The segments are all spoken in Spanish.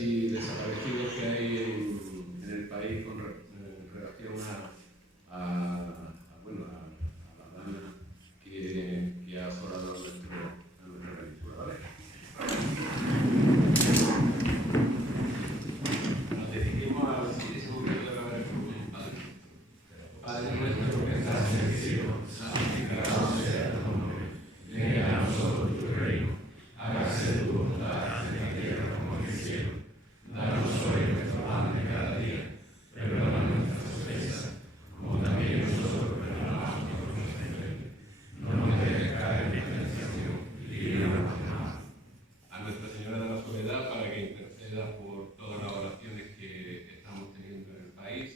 y desaparecidos que hay en el país con relación bueno, a la dama que ha asolado a nuestra aventura, ¿vale? Nos dirigimos al Santísimo Cristo de la Virgen. Padre nuestro que estás en el cielo, santificado sea tu nombre. Venga a nosotros tu reino. Hágase tu voluntad en la tierra como en el cielo. Danos hoy nuestro pan de cada día. Perdona nuestras ofensas, como también nosotros perdonamos a nuestros ofensores. No nos dejes caer en tentación y líbranos del mal. A Nuestra Señora de la Soledad, para que interceda por todas las oraciones que estamos teniendo en el país.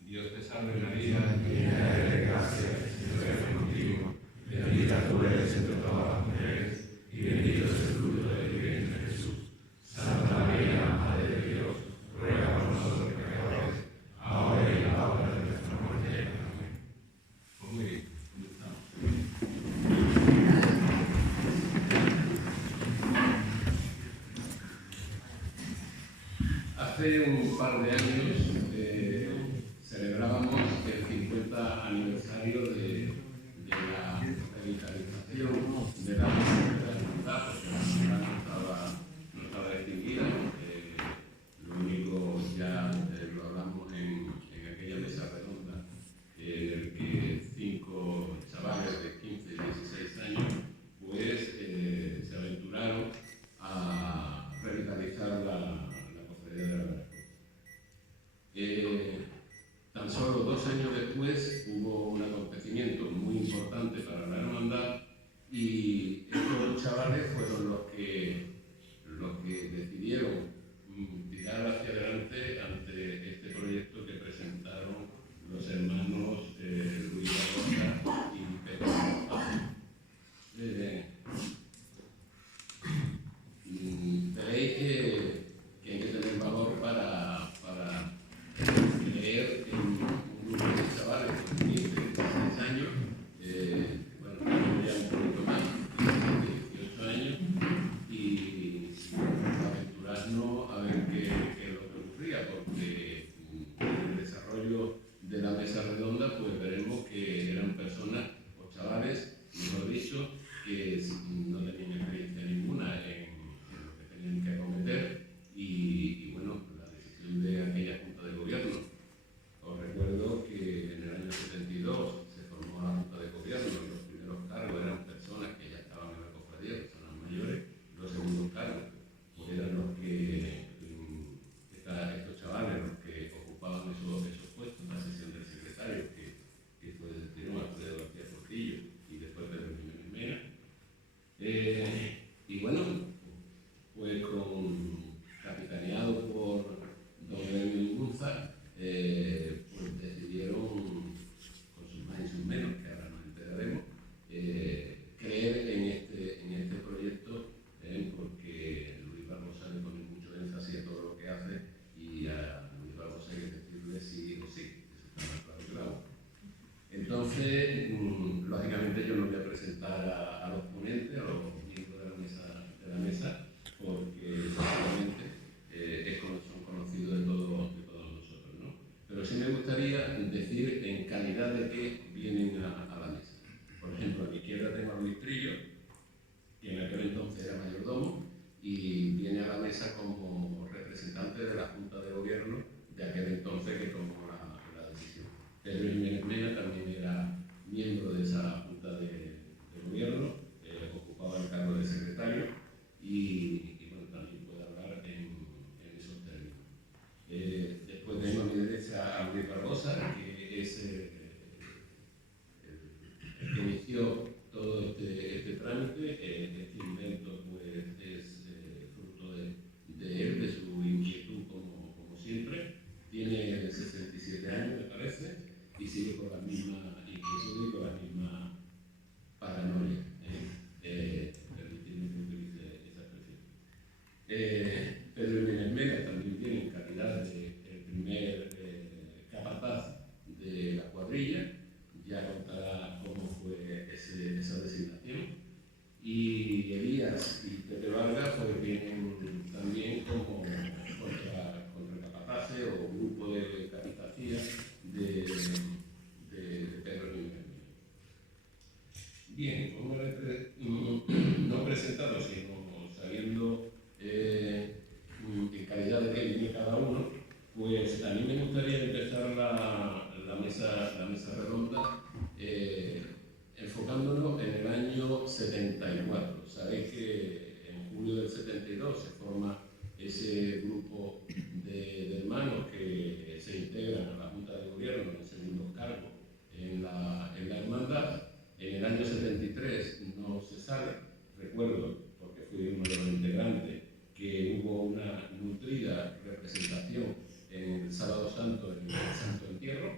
Dios te salve María, llena eres de gracia, el Señor es contigo. Bendita tú eres entre todas las mujeres, y bendito es el fruto de tu vientre Jesús. Santa María, Madre de Dios, ruega por nosotros pecadores, ahora y en la hora de nuestra muerte. Amén. Pues muy bien, comenzamos. Hace un par de años celebrábamos el 50 aniversario de la revitalización de la hermandad, porque la hermandad no estaba extinguida. Lo único, ya lo hablamos en aquella mesa redonda, en el que 5 chavales de 15 y 16 años pues, se aventuraron a revitalizar la cofradía de la Veracruz. Tan solo 2 años después hubo un acontecimiento muy importante para la hermandad y la mesa redonda enfocándonos en el año 74. Sabéis que en julio del 72 se forma ese grupo de hermanos que se integran a la Junta de Gobierno en segundos cargos en la hermandad. En el año 73 no se sale. Recuerdo, porque fui uno de los integrantes, que hubo una nutrida representación en el Sábado Santo, en el Santo Entierro,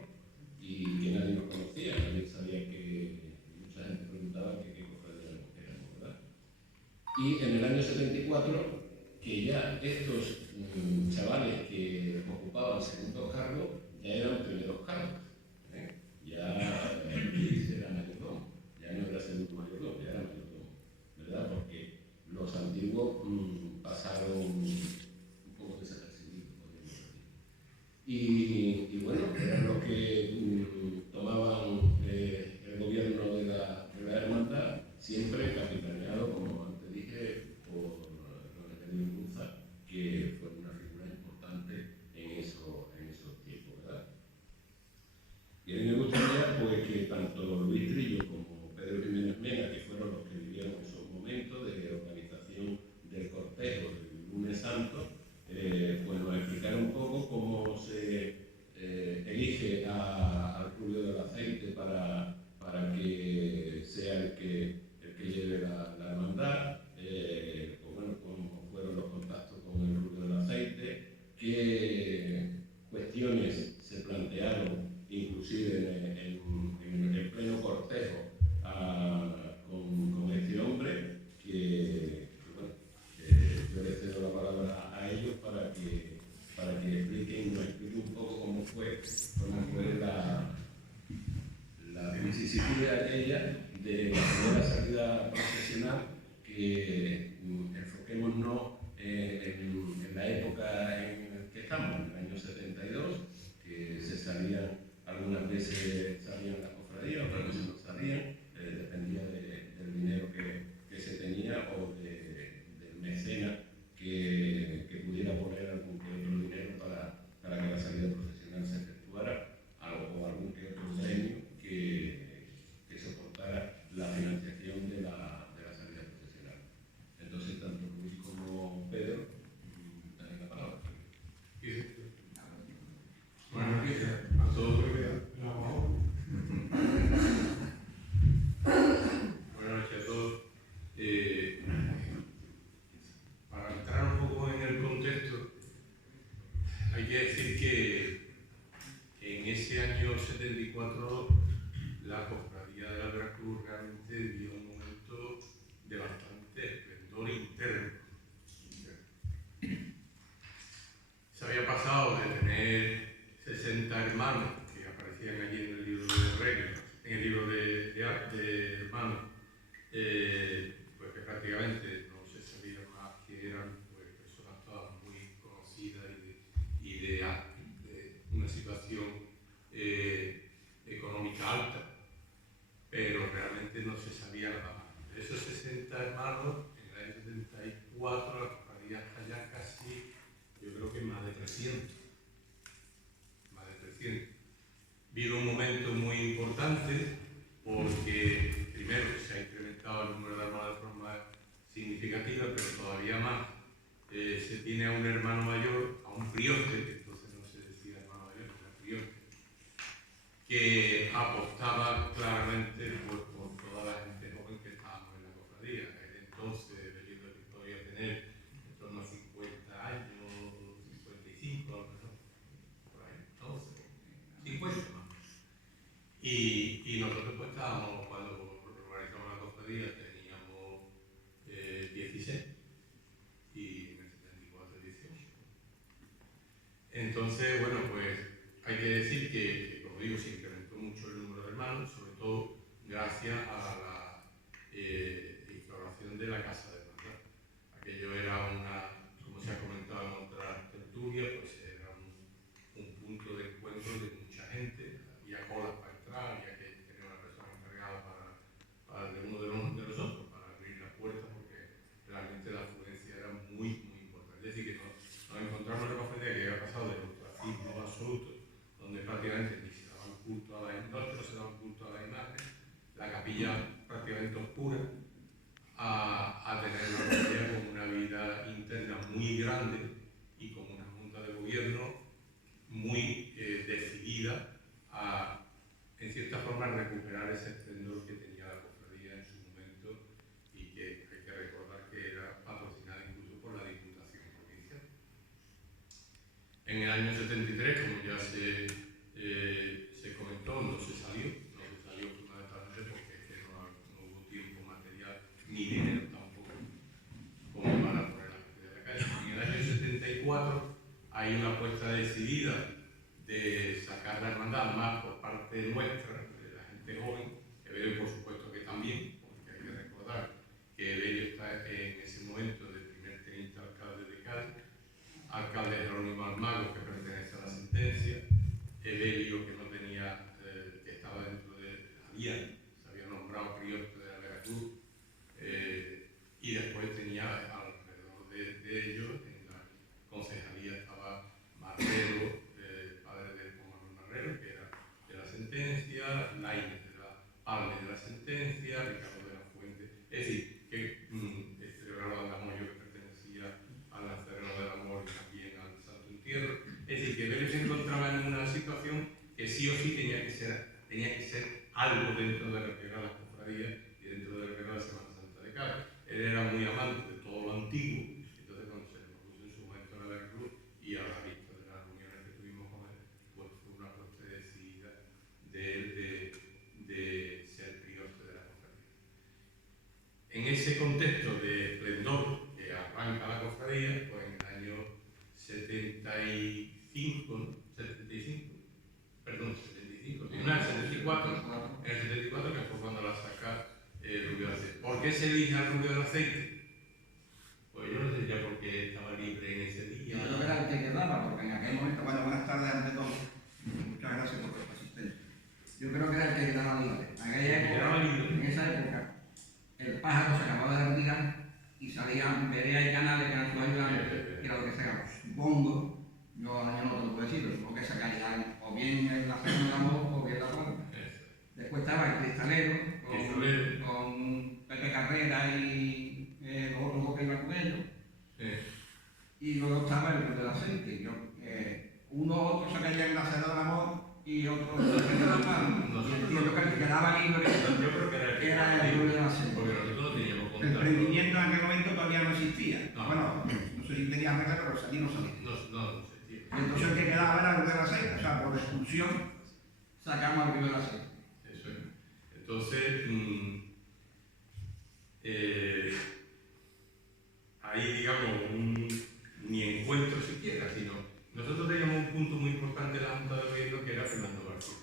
y que nadie nos conocía, nadie sabía que mucha gente preguntaba qué cofradía éramos, ¿verdad? Y en el año 74, que ya estos chavales que ocupaban segundos cargos ya eran primeros cargos, ¿eh? Ya Luis era mayordomo, ya no era segundo mayordomo, ya era mayordomo, ¿verdad? Porque los antiguos pasaron un poco desapercibidos, podríamos decir. Y bueno, eran los que tomaban el gobierno de la hermandad, siempre capitaneado, como antes dije, por don Evelio Cruzat, que fue una figura importante en esos tiempos, ¿verdad? Y a mí me gustaría pues, que tanto Luis Trillo como Pedro Jiménez Mena, que fueron los que vivieron esos momentos de organización del cortejo del lunes santo, pues nos explicaran un poco cómo se elige al Rubio del Aceite para que sea el que lleve la hermandad, pues bueno, cómo fueron los contactos con el Rubio del Aceite, qué cuestiones se plantearon inclusive en el pleno cortejo con este hombre, que bueno, yo le cedo la palabra a ellos para que nos expliquen un poco cómo fue la vicisitud aquella de la primera salida profesional, que enfoquémonos en la época en la que estamos, en el año 72, que se salían, algunas veces salían las cofradías, otras veces no salían, dependía del dinero que se tenía o del mecena que pudiera poner algún que otro dinero para que la salida profesional se efectuara, o algún que otro premio que soportara la financiación de la salida profesional. Entonces, tanto Luis como Pedro, tienen la palabra. Buenas noches a todos. Buenas noches a todos. Para entrar un poco en el contexto, hay que decir que en ese año 74 la cofradía de la Veracruz realmente vivió un momento de bastante esplendor interno. Se había pasado de tener 60 hermanos que aparecían allí en el libro de reglas, en el libro de hermanos, pues que prácticamente no se sabía más que eran pues, personas todas muy conocidas y de una situación económica alta, pero realmente no se sabía nada más. De esos 60 hermanos, en el año 74 la cofradía ya casi, yo creo que más de 300. Vive un momento muy importante porque primero se ha incrementado el número de hermanos de forma significativa, pero todavía más se tiene a un hermano mayor, a un prioste, que entonces no se decía hermano mayor, era prioste, que apostaba claramente por toda la gente joven que estábamos en la cofradía. Entonces, debiendo de que podía tener en torno a 50 años, 55 a lo mejor, por ahí, 12, 50 más. Y nosotros pues estábamos, cuando organizamos la cofradía, teníamos 16 y en el 74 18. Entonces, bueno, pues hay que decir que, como digo, se incrementó mucho el número de hermanos, sobre todo gracias a la instauración de la Casa de Hermandad. Aquello era como se ha comentado en otras tertulias, pues era un punto de encuentro de mucha gente, había colas para entrar, había que tener una persona encargada de uno de nosotros para abrir las puertas, porque realmente la afluencia era muy, muy importante. Es decir, que nos encontramos en una cofradía que había pasado del ostracismo absoluto, donde prácticamente En el año 73, como ya se comentó, no se salió fundamentalmente porque es que no hubo tiempo material ni dinero tampoco como para poner la gente de la calle. En el año 74 hay una apuesta decidida de sacar la hermandad más por parte nuestra, de la gente joven, Evelio por supuesto que también, porque hay que recordar que Evelio está en ese momento de primer teniente alcalde de Cádiz, alcalde Jerónimo Almagro, que pertenece a la sentencia, Evelio que no tenía, que estaba dentro de, se había nombrado prior de la Veracruz, y después tenía alrededor de ellos, en la concejalía estaba Marrero, padre de Juan Manuel Marrero, que era de la sentencia, Lainez de la Palme de la sentencia, Ricardo de la Fuente, es decir, que celebraba de Amor, que pertenecía al Nazareno del Amor y también al Santo Entierro. Es decir, que Evelio se encontraba en una situación que sí o sí tenía que ser algo dentro de lo que era la cofradía y dentro de lo que era la Semana Santa de Cádiz. Él era muy amante de todo lo antiguo, entonces cuando se le propuso en su momento a la Veracruz y a la vista de las reuniones que tuvimos con él, pues fue una apuesta decidida de él de ser prior de la cofradía. En ese contexto de esplendor que arranca la cofradía, pues en el año 75, ¿no? 75, perdón, 75, en el 74, que fue cuando la saca Rubio del Aceite. ¿Por qué se elige al Rubio del Aceite? Pues yo no sé ya por qué estaba libre en ese día. Yo creo que era el que quedaba, porque en aquel momento, bueno, buenas tardes ante todo. Muchas gracias por vuestra asistencia. Yo creo que era el que quedaba libre. En esa época, el pájaro se acababa de retirar y salían veredas y canales que eran sus ayudantes, que era lo que sacaba. Supongo, yo no te lo puedo decir, pero supongo que sacarían o bien el Nazareno del Amor o bien la Palma. Después estaba el Cristalero con Pepe Carrera y los otros que iban con ellos. Y luego estaba el del Aceite. Uno u otro sacaría el Nazareno del Amor y otro el de la Palma. Y yo creo que quedaba libre. Yo creo que era el del Aceite. Porque nosotros teníamos El contacto. emprendimiento en aquel momento todavía no existía. No. Bueno, no sé si tenía reglas, pero allí no salía. No existía. Entonces el que quedaba era el del Aceite. O sea, por expulsión sacamos al del Aceite. Eso es. Entonces, ahí digamos ni encuentro siquiera, sino nosotros teníamos un punto muy importante en la Junta de Gobierno que era Fernando García.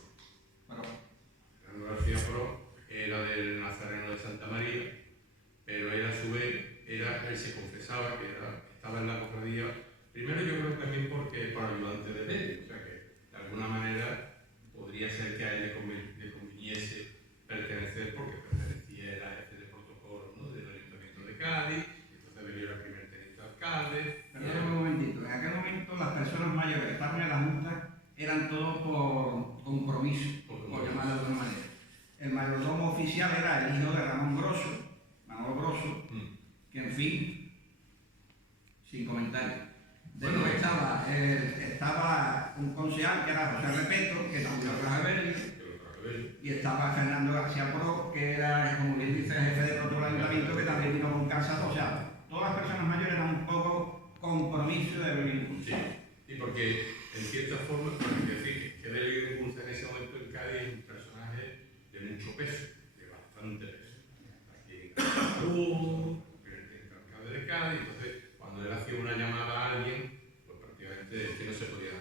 Fernando García Pro era del Nazareno de Santa María, pero él a su vez él se confesaba que estaba en la cofradía, primero yo creo también porque por ayudante de ley, o sea que de alguna manera podría ser que a él le conviniese pertenecer porque pertenecía a la jefe de protocolo, ¿no? Del Ayuntamiento de Cádiz, entonces venía el primer teniente alcalde. Perdón un momentito, en aquel momento las personas mayores que estaban en la Junta eran todos por compromiso, por llamarlo de alguna manera. El mayordomo oficial era el hijo de Ramón Grosso, Manolo Grosso, que en fin, sin comentarios. Después estaba un concejal que era José Repeto, que también lo trajo Evelio, y estaba Fernando García Pro, que era, como bien dice, el jefe de protocolo del ayuntamiento, que también vino con casa. O sea, todas las personas mayores eran un poco compromiso de Evelio. Sí, y porque en cierta forma, es decir, que Evelio Impulsa en ese momento en Cádiz es un personaje de mucho peso, de bastante peso. Aquí en Cádiz, el alcalde de Cádiz, entonces cuando él hacía una llamada a alguien, pues prácticamente es que no se podía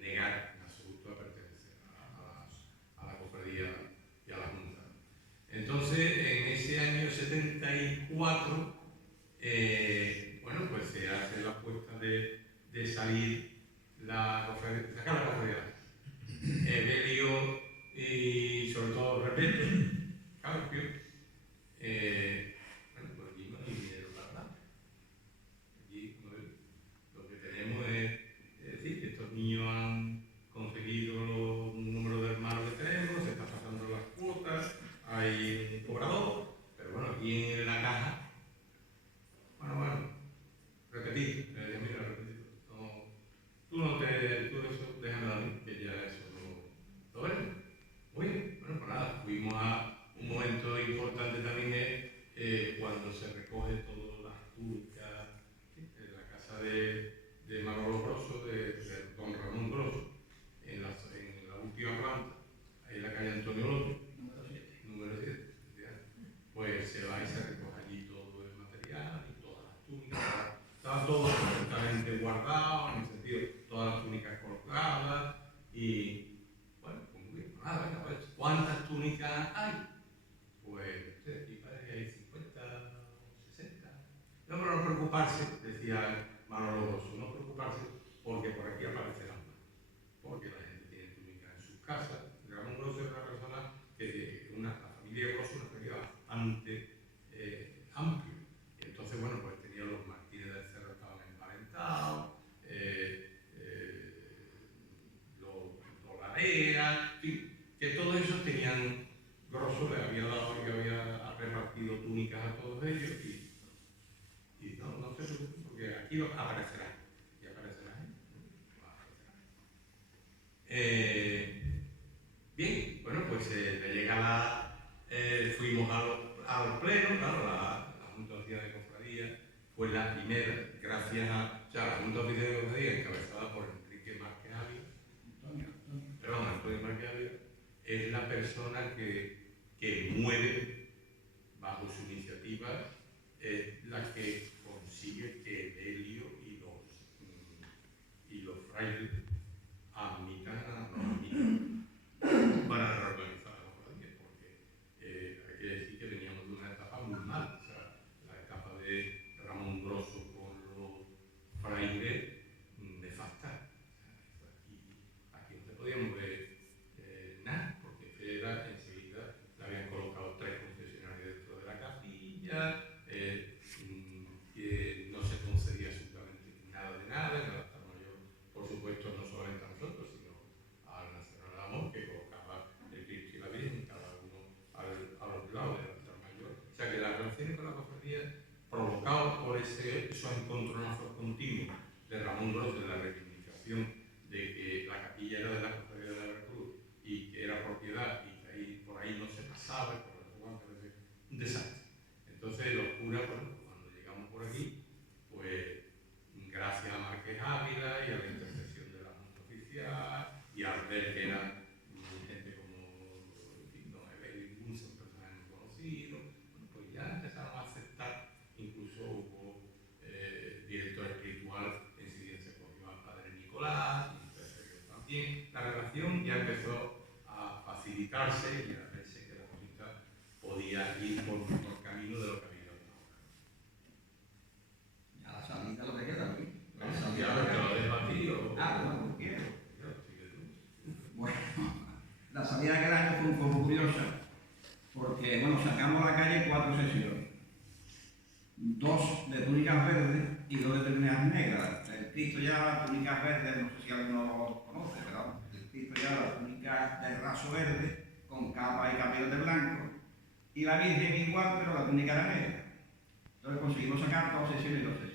negar en absoluto a pertenecer a la cofradía y a la Junta. Entonces, en ese año 74, bueno, pues se hace la apuesta de salir sacar la cofradía. Evelio y sobre todo Repeto, Carpio, bueno, pues allí no hay dinero para nada. Allí lo que tenemos es decir, que estos niños han conseguido un número de hermanos que tenemos, se están pasando las cuotas, hay un cobrador, pero bueno, aquí en la caja, bueno, repetir, mira, repetir, tú eso déjame a mí, que ya eso lo ven. Oye, Manolo Grosso, de don Ramón Grosso, en la última planta, ahí en la calle Antonio López, número 7, pues se va y se recoge allí todo el material y todas las túnicas, estaba todo perfectamente guardado, en el sentido, todas las túnicas colocadas y, bueno, pues muy bien, nada, venga, pues, ¿cuántas túnicas hay? Pues, y parece que hay 50 o 60. No, pero no preocuparse, decía Manolo Grosso, no preocuparse porque por aquí aparecerán más, porque la gente tiene túnicas en sus casas. Ramón Grosso es una persona que la familia Grosso es una familia bastante amplia. Entonces, bueno, pues tenía los Martínez del Cerro, estaban emparentados, los Larea, en fin, que todos esos tenían, Grosso le había dado y había repartido túnicas a todos ellos y no se preocupen porque aquí aparecerán. Y aparecerán. Bien, bueno, pues le llega fuimos al pleno, claro, la Junta Oficial de Cofradía fue la primera, gracias a, o sea, la Junta Oficial de Cofradía encabezada por Enrique Márquez Ávila, Antonio Márquez Ávila, es la persona que mueve, bajo su iniciativa, la que consigue que Helio y los frailes admitan para reorganizar la cofradía, porque hay que decir que veníamos de una etapa muy mal, o sea, la etapa de Ramón Grosso con los frailes nefasta. Aquí no se podíamos ver nada, porque era enseguida, le habían colocado 3 concesionarios dentro de la capilla, que no se concedía absolutamente nada de nada, en el altar mayor, por supuesto, no solamente a nosotros, sino al Nacional de Amor, que colocaba el Cristo y la Virgen, cada uno a los lados del altar mayor. O sea que las relaciones con la cofradía, provocadas por esos encontronazos continuos de Ramón Grosso, de la reivindicación de que la capilla era de la cofradía de la Veracruz y que era propiedad y que por ahí no se pasaba, un desastre. Entonces los curas, bueno, cuando llegamos por aquí, pues gracias a Márquez Ávila y a la intercesión de la Junta Oficial y al ver que era gente como don Evelio Bunsen, personajes muy conocidos, bueno, pues ya empezaron a aceptar, incluso hubo director espiritual, enseguida se cogió al padre Nicolás, y también la relación ya empezó a facilitarse y a verse que la cosita podía ir por mejor camino de lo que había ahora. Ya la salida lo que queda, ¿sí? La Ya salida lo que lo dejo a ti o... bueno, lo quiero. Bueno, la salida de aquel año fue un poco curiosa, porque, bueno, sacamos a la calle 4 sesiones. 2 de túnicas verdes y 2 de túnicas negras. El Cristo ya, túnicas verdes, no sé si alguno lo conoce, pero el Cristo ya, la túnica de raso verde, con capa y capillos de blanco, y la Virgen igual, pero la túnica era negra. Entonces conseguimos sacar 2 sesiones y 2 sesiones.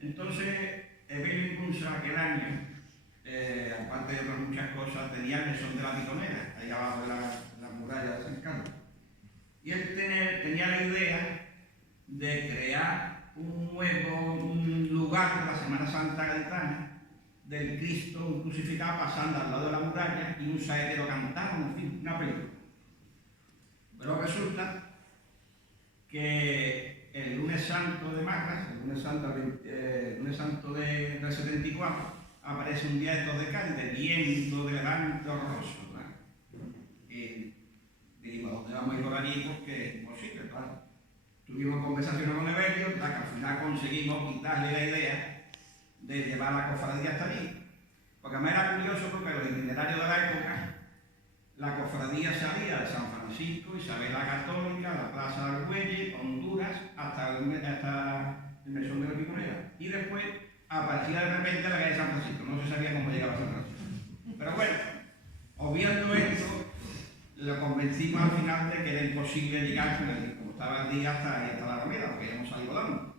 Entonces, Evelio Impulsa aquel año, aparte de otras muchas cosas, tenía el mesón de la Piconera, ahí abajo de la muralla de San Carlos. Y él tenía la idea de crear un nuevo lugar de la Semana Santa gaditana, del Cristo crucificado pasando al lado de la muralla y un saetero cantando, en fin, una película. Pero resulta que el lunes santo de Marras, el lunes santo del 74, aparece un día de estos de Cádiz, de viento, de levante horroroso, ¿verdad? Y dijimos, ¿dónde vamos a ir por allí? Porque es imposible, claro. Tuvimos conversaciones con Evelio, que al final conseguimos quitarle la idea de llevar la cofradía hasta allí. Porque además era curioso porque los itinerarios de la época, la cofradía salía de San Francisco, Isabel la Católica, la Plaza de Argüelles, Honduras, hasta el mesón de la Piconera. Y después aparecía de repente la calle de San Francisco, no se sabía cómo llegaba a San Francisco. Pero bueno, obviando esto, lo convencimos al final de que era imposible llegar, como estaba el día, hasta la Romera, porque ya hemos salido volando.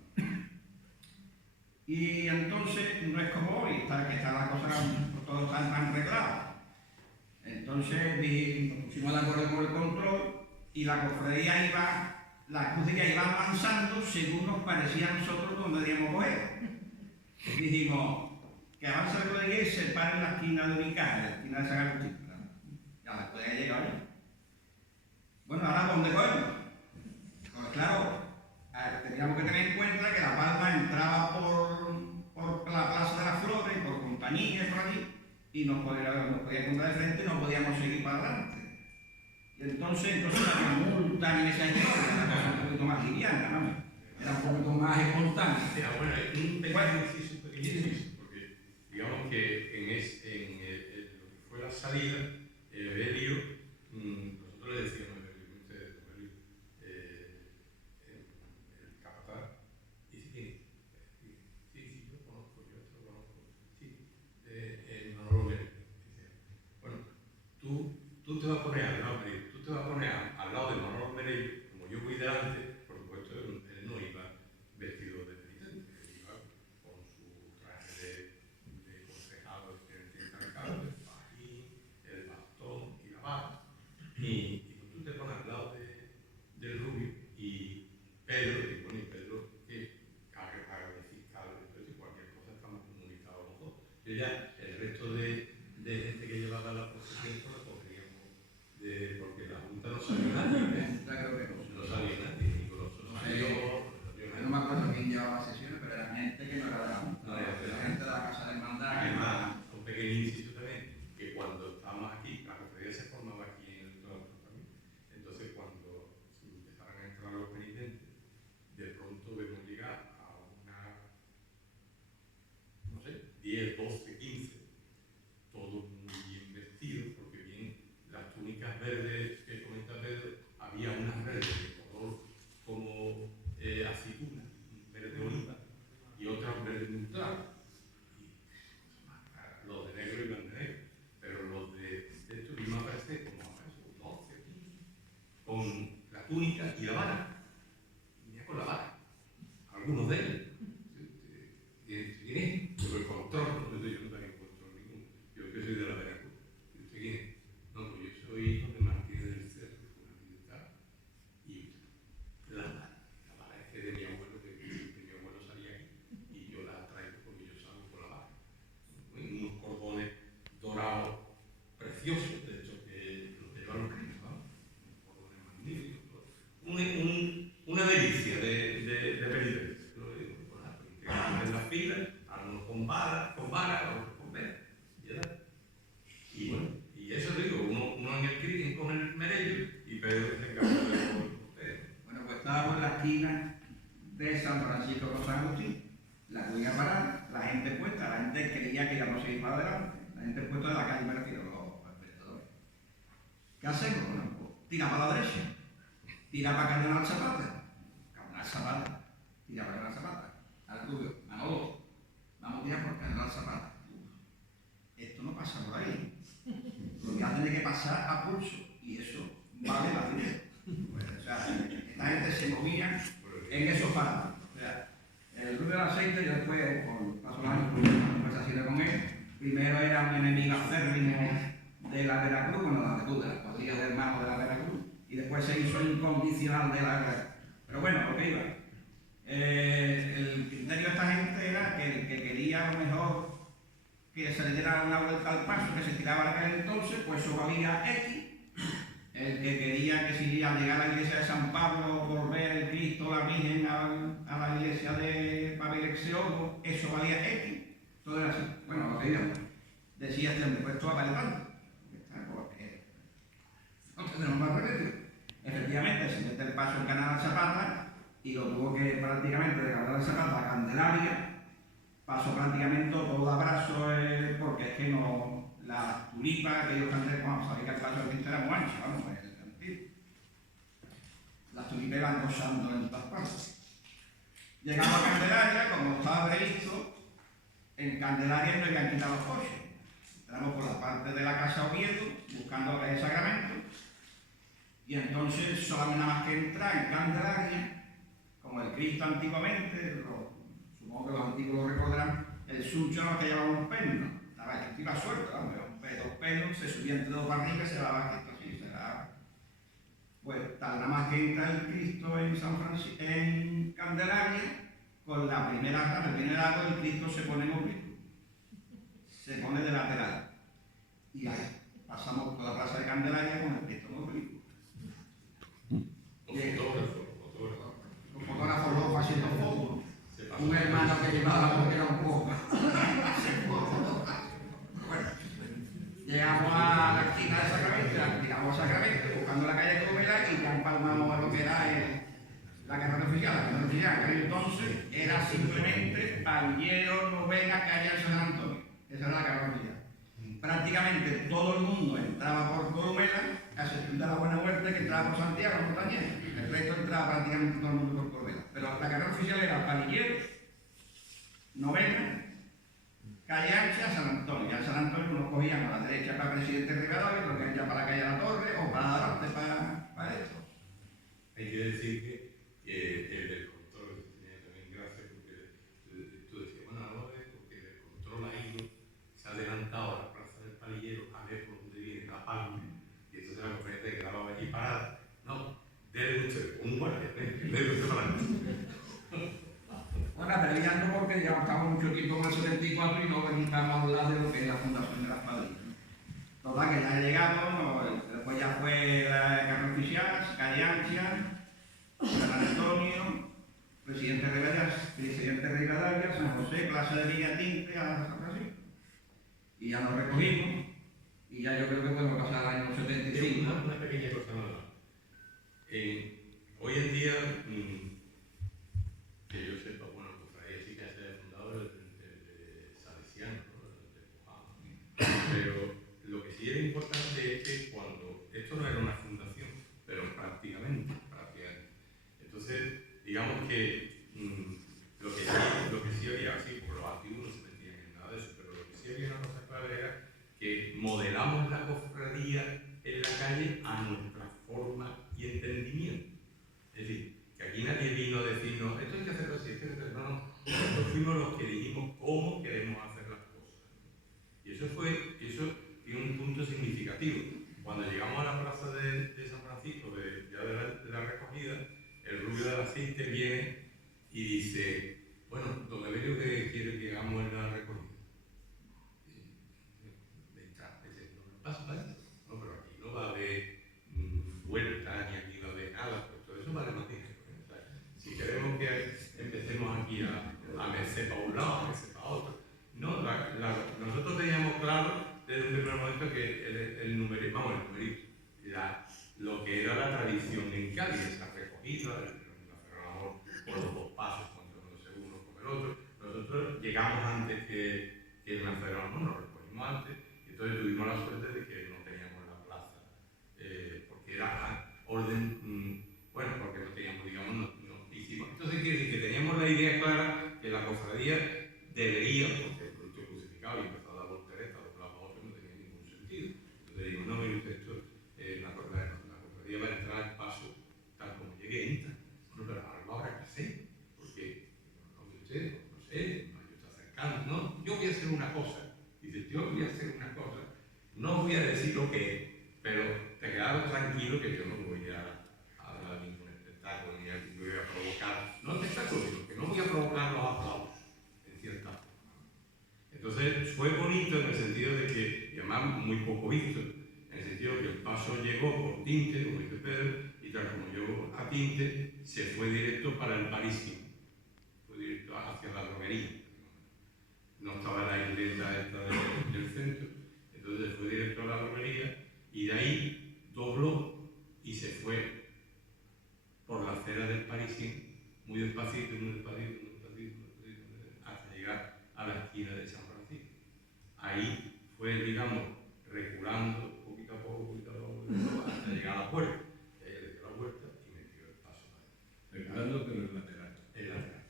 Y entonces, no es como hoy, que están las cosas todos tan arregladas. Entonces nos pusimos de acuerdo con el control y la cofradía la cruz iba avanzando según nos parecía a nosotros donde debíamos coger. Dijimos, que avanza algo de iglesia y se para en la esquina de Unicá, en la esquina de San Agustín. Ya después de llegar ahí. Bueno, ahora ¿dónde coño? Pues claro, teníamos que tener en cuenta que La Palma entraba por la Plaza de las Flores, por Compañía y por allí, y nos podía encontrar de frente y no podíamos seguir para adelante. Y entonces la multa en esa iglesia era una cosa un poquito más liviana, ¿no? Era un poquito más espontánea. Bueno, hay un pequeño inciso, porque digamos que en lo que fue la salida, Evelio, nosotros le decíamos Evelio, el capataz, dice que sí, yo conozco, sí, Manolo Vélez. Bueno, tú te vas a poner al lado, al lado de Manolo Vélez, como yo voy delante, por supuesto, él no iba vestido de penitente, él iba con su traje de concejado, el fajín, el bastón y la vara. Y tú te pones al lado del Rubio y Pedro, que haga de fiscal, entonces cualquier cosa estamos comunicados los dos. Yo ya, el resto de gente que llevaba la procesión, pues la cogíamos, porque la Junta no salió nadie, no salió nadie, Nicolás Yo no me acuerdo quién llevaba sesiones, pero era gente que no era de la Junta, era gente de la Casa de Hermandad. Además, un pequeño inciso también, que cuando estábamos aquí, la cofradía se formaba aquí en el claustro también. Entonces, cuando empezaron a entrar los penitentes, de pronto vemos llegar a una, no sé, 10, 12, 15, todos muy bien vestidos, porque bien las túnicas verdes que comenta Pedro, había unas verdes de color como aceituna, verde oliva, y otras verde neutral. Los de negro iban de negro, pero los de esto iban a parecer como a eso, 12, 15, con la túnica y la vara. Venía con la vara, algunos de ellos. ¿Quién es? Yo el control, yo no tengo control ninguno. Yo que soy de la Veracruz. ¿Y usted quién es? No, pues yo soy hijo de Martínez del Cerro, que fue una militar. Y la vara es que de mi abuelo, que mi abuelo salía aquí, y yo la traigo porque yo salgo con la vara. Unos cordones dorados preciosos, de hecho, que los llevan los críos, ¿no? Unos cordones magníficos. Una delicia de penitencia. Lo digo, porque en la fila, algunos con vara, otros con vela. Y bueno, y eso lo digo, uno en el crimen con el merello y Pedro se encarga de todo el costero. Bueno, pues estábamos en la esquina de San Francisco con San Agustín, la cuya parada, la gente puesta, la gente creía que íbamos a seguir para adelante, la gente puesta de la calle, me refiero, los espectadores. ¿Qué hacemos? Bueno, pues tira para la derecha, tira para Cardenal Zapata, tira para Cardenal Zapata, al Rubio, Manolo, vamos a tirar por Cardenal Zapata. Esto no pasa por ahí. Lo que hacen es que pasar a pulso, y eso vale la vida. Pues, o sea, esta gente se movía en esos parámetros. O sea, el Rubio del Aceite, yo después, por paso de años, tuve una conversación con él. Primero era un enemigo acérrimo de la Veracruz, bueno, de la Veracruz, de las cuadrillas de hermanos de la Veracruz, y después se hizo incondicional de la Veracruz. Pero bueno, lo que iba. El criterio de esta gente era que el que quería a lo mejor que se le diera una vuelta al paso, que se tiraba en aquel entonces, pues eso valía X. El que quería que si llegar a la iglesia de San Pablo por ver el Cristo, la Virgen, a la iglesia de Pavilexeodo, eso valía X. Todo era así. Bueno, lo que íbamos. Decía este hombre, pues esto va para adelante. Porque no tenemos más remedio. Efectivamente, se mete el paso en Canal Zapata y lo tuvo que prácticamente de Canal Zapata a Candelaria. Pasó prácticamente todo abrazo, porque es que no, la tulipa que ellos cantan, vamos, sabía que el paso del Cristo era muy ancho, vamos, el antiguo. Las tulipas iban gozando en todas partes. Llegamos a Candelaria, como estaba previsto, en Candelaria no habían quitado los coches. Entramos por la parte de la casa Oviedo, buscando el Sacramento, y entonces solamente nada más que entrar en Candelaria, como el Cristo antiguamente, supongo que los antiguos lo recordarán, el sucho no te llevaba un perno, estaba el Cristo iba suelto, dos pernos, se subía entre dos barrigas y se daba Cristo así, se daba. Pues tal nada más que entra el Cristo en San Francisco, en Candelaria, con la primera rata, el primer acto el Cristo se pone en obispo. Llegamos a la esquina de Sacramento, la tiramos a Sacramento, buscando la calle Coromela y ya empalmamos a lo que era la carrera oficial. La carrera oficial en aquel entonces era simplemente Palillero, Novena, calle San Antonio. Esa era la carrera oficial. Prácticamente todo el mundo entraba por Coromela, a excepción de la Buena Huerta que entraba por Santiago, Montañés. El resto entraba prácticamente todo el mundo por Coromela. Pero la carrera oficial era Palillero, Novena, calle Ancha, San Antonio. Ya San Antonio uno cogíamos a la derecha para Presidente Rivadavia, lo que era ya para la calle La Torre o para adelante para esto. Hay que decir que el control tenía también gracia porque tú decías, bueno, ahora es porque el control ha ido, se ha adelantado a la plaza del Palillero a ver por dónde viene la palma y entonces la camioneta quedaba allí parada. No, debe usted, un guardia, debe usted para adelante. Bueno, terminando porque ya estamos mucho tiempo con el 74 y no venimos a hablar de lo que es la fundación de las cuadrillas. Total, que ya llegamos, después ya fue la carrera oficial, calle Ancha, San Antonio, Presidente Rivadavia, San José, Plaza de Villatinte, a San Francisco. Y ya nos recogimos y ya yo creo que podemos pasar al año 75. Una pequeña cosa más. Hoy en día, que yo sepa, bueno, pues ahí sí que se ha fundado el Salesiano, ¿no? Pero lo que sí era importante es que cuando esto no era una fundación, pero prácticamente. Entonces, digamos que lo que sí había, así, por los antiguos no se metían en nada de eso, pero lo que sí había una cosa clave era que modelamos la cofradía en la calle a nuestra forma y entendimiento. Es decir, que aquí nadie vino a decirnos, esto hay que hacerlo así, esto hay que hacerlo, no. Nosotros fuimos los que dijimos cómo queremos hacer las cosas. Y eso tiene un punto significativo. Cuando llegamos a la plaza de San Francisco, ya de la recogida, el rubio de la Cinte viene y dice, bueno, don Evelio que quiere que hagamos en la recogida. No pasa nada. No, pero aquí no va a haber vuelta ni aquí va a haber nada, pues todo eso vale más dinero. Si queremos que empecemos aquí a mecer para un lado, a mecer para otro. No, nosotros teníamos claro desde un primer momento que el numerito, lo que era la tradición en Cádiz, esa recogida, la cerramos por los dos pasos, encontrándose uno con el otro. Nosotros llegamos antes que el nacerón, nos recogimos antes, y entonces tuvimos la suerte de que no teníamos la plaza, porque era orden, bueno, porque no teníamos, digamos, no hicimos. Entonces quiere decir que teníamos la idea clara que la cofradía debería, porque el producto crucificado y empezó a dar volteretas de un lado a otro, no tenía ningún sentido. Entonces digo, no, mire usted, esto la cofradía va a entrar al paso tal como llegue, entra. Bueno, pero ahora lo habrá que hacer, porque no sé, Mayo está cercano, no, yo voy a hacer una cosa. Dice, yo voy a hacer una cosa, no voy a decir lo que es, pero te quedas tranquilo que yo no voy a dar ningún espectáculo, ni voy a provocar, no espectáculo, sino que no voy a provocar los aplausos, en cierta forma. Entonces fue bonito en el sentido de que, y además muy poco visto, en el sentido de que el paso llegó por Tinte, como dice Pedro, y tal como llegó a Tinte, se fue directo para el Parísimo, fue directo hacia la romería. No estaba la isleta esta del centro, entonces fue directo a la romería y de ahí dobló y se fue por la acera del Parisino, muy despacito, hasta llegar a la esquina de San Francisco. Ahí fue, digamos, reculando poquito a poco, hasta llegar a la puerta. Le dio la vuelta y metió el paso para él. Reculando, pero el lateral. El lateral.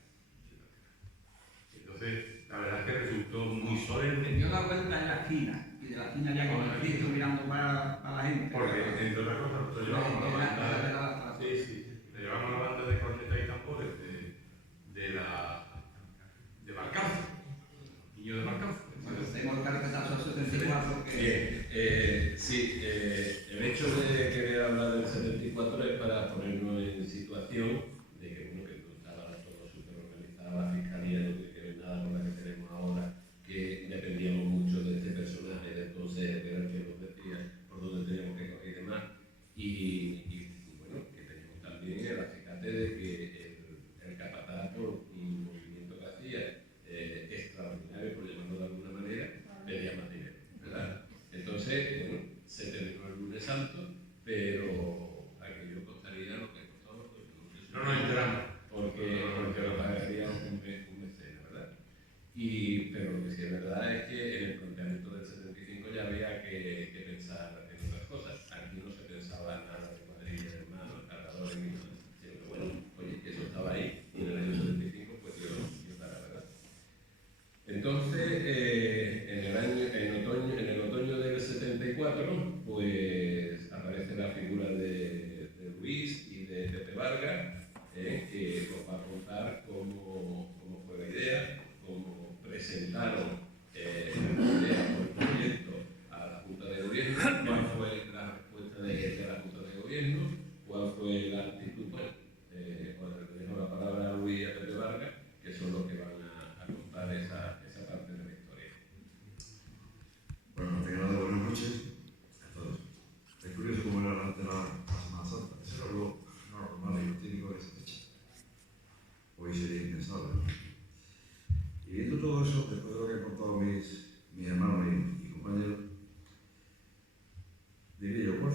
Entonces, la verdad es que resultó muy solemne. Dio la vuelta en la esquina y de la esquina ya con el Cristo mirando para la gente. Porque, entre otras cosas, nosotros llevamos la banda. Sí, le llevamos la banda de corneta y tambores de Barcazo, niño de Barcazo. Tengo el carpetazo al 74 que... Bien, sí, el hecho de querer hablar del 74 es para ponernos en situación de que, bueno, que no estaba todo súper organizado, la fiscalía no tiene que ver nada con la que tenemos ahora, que dependíamos mucho de este personaje, de entonces era el que nos decía por dónde teníamos que coger y demás, y bueno, que teníamos también el acicate de que el capataz, por un movimiento que hacía extraordinario, por llamarlo de alguna manera, pedía más dinero, ¿verdad? Entonces,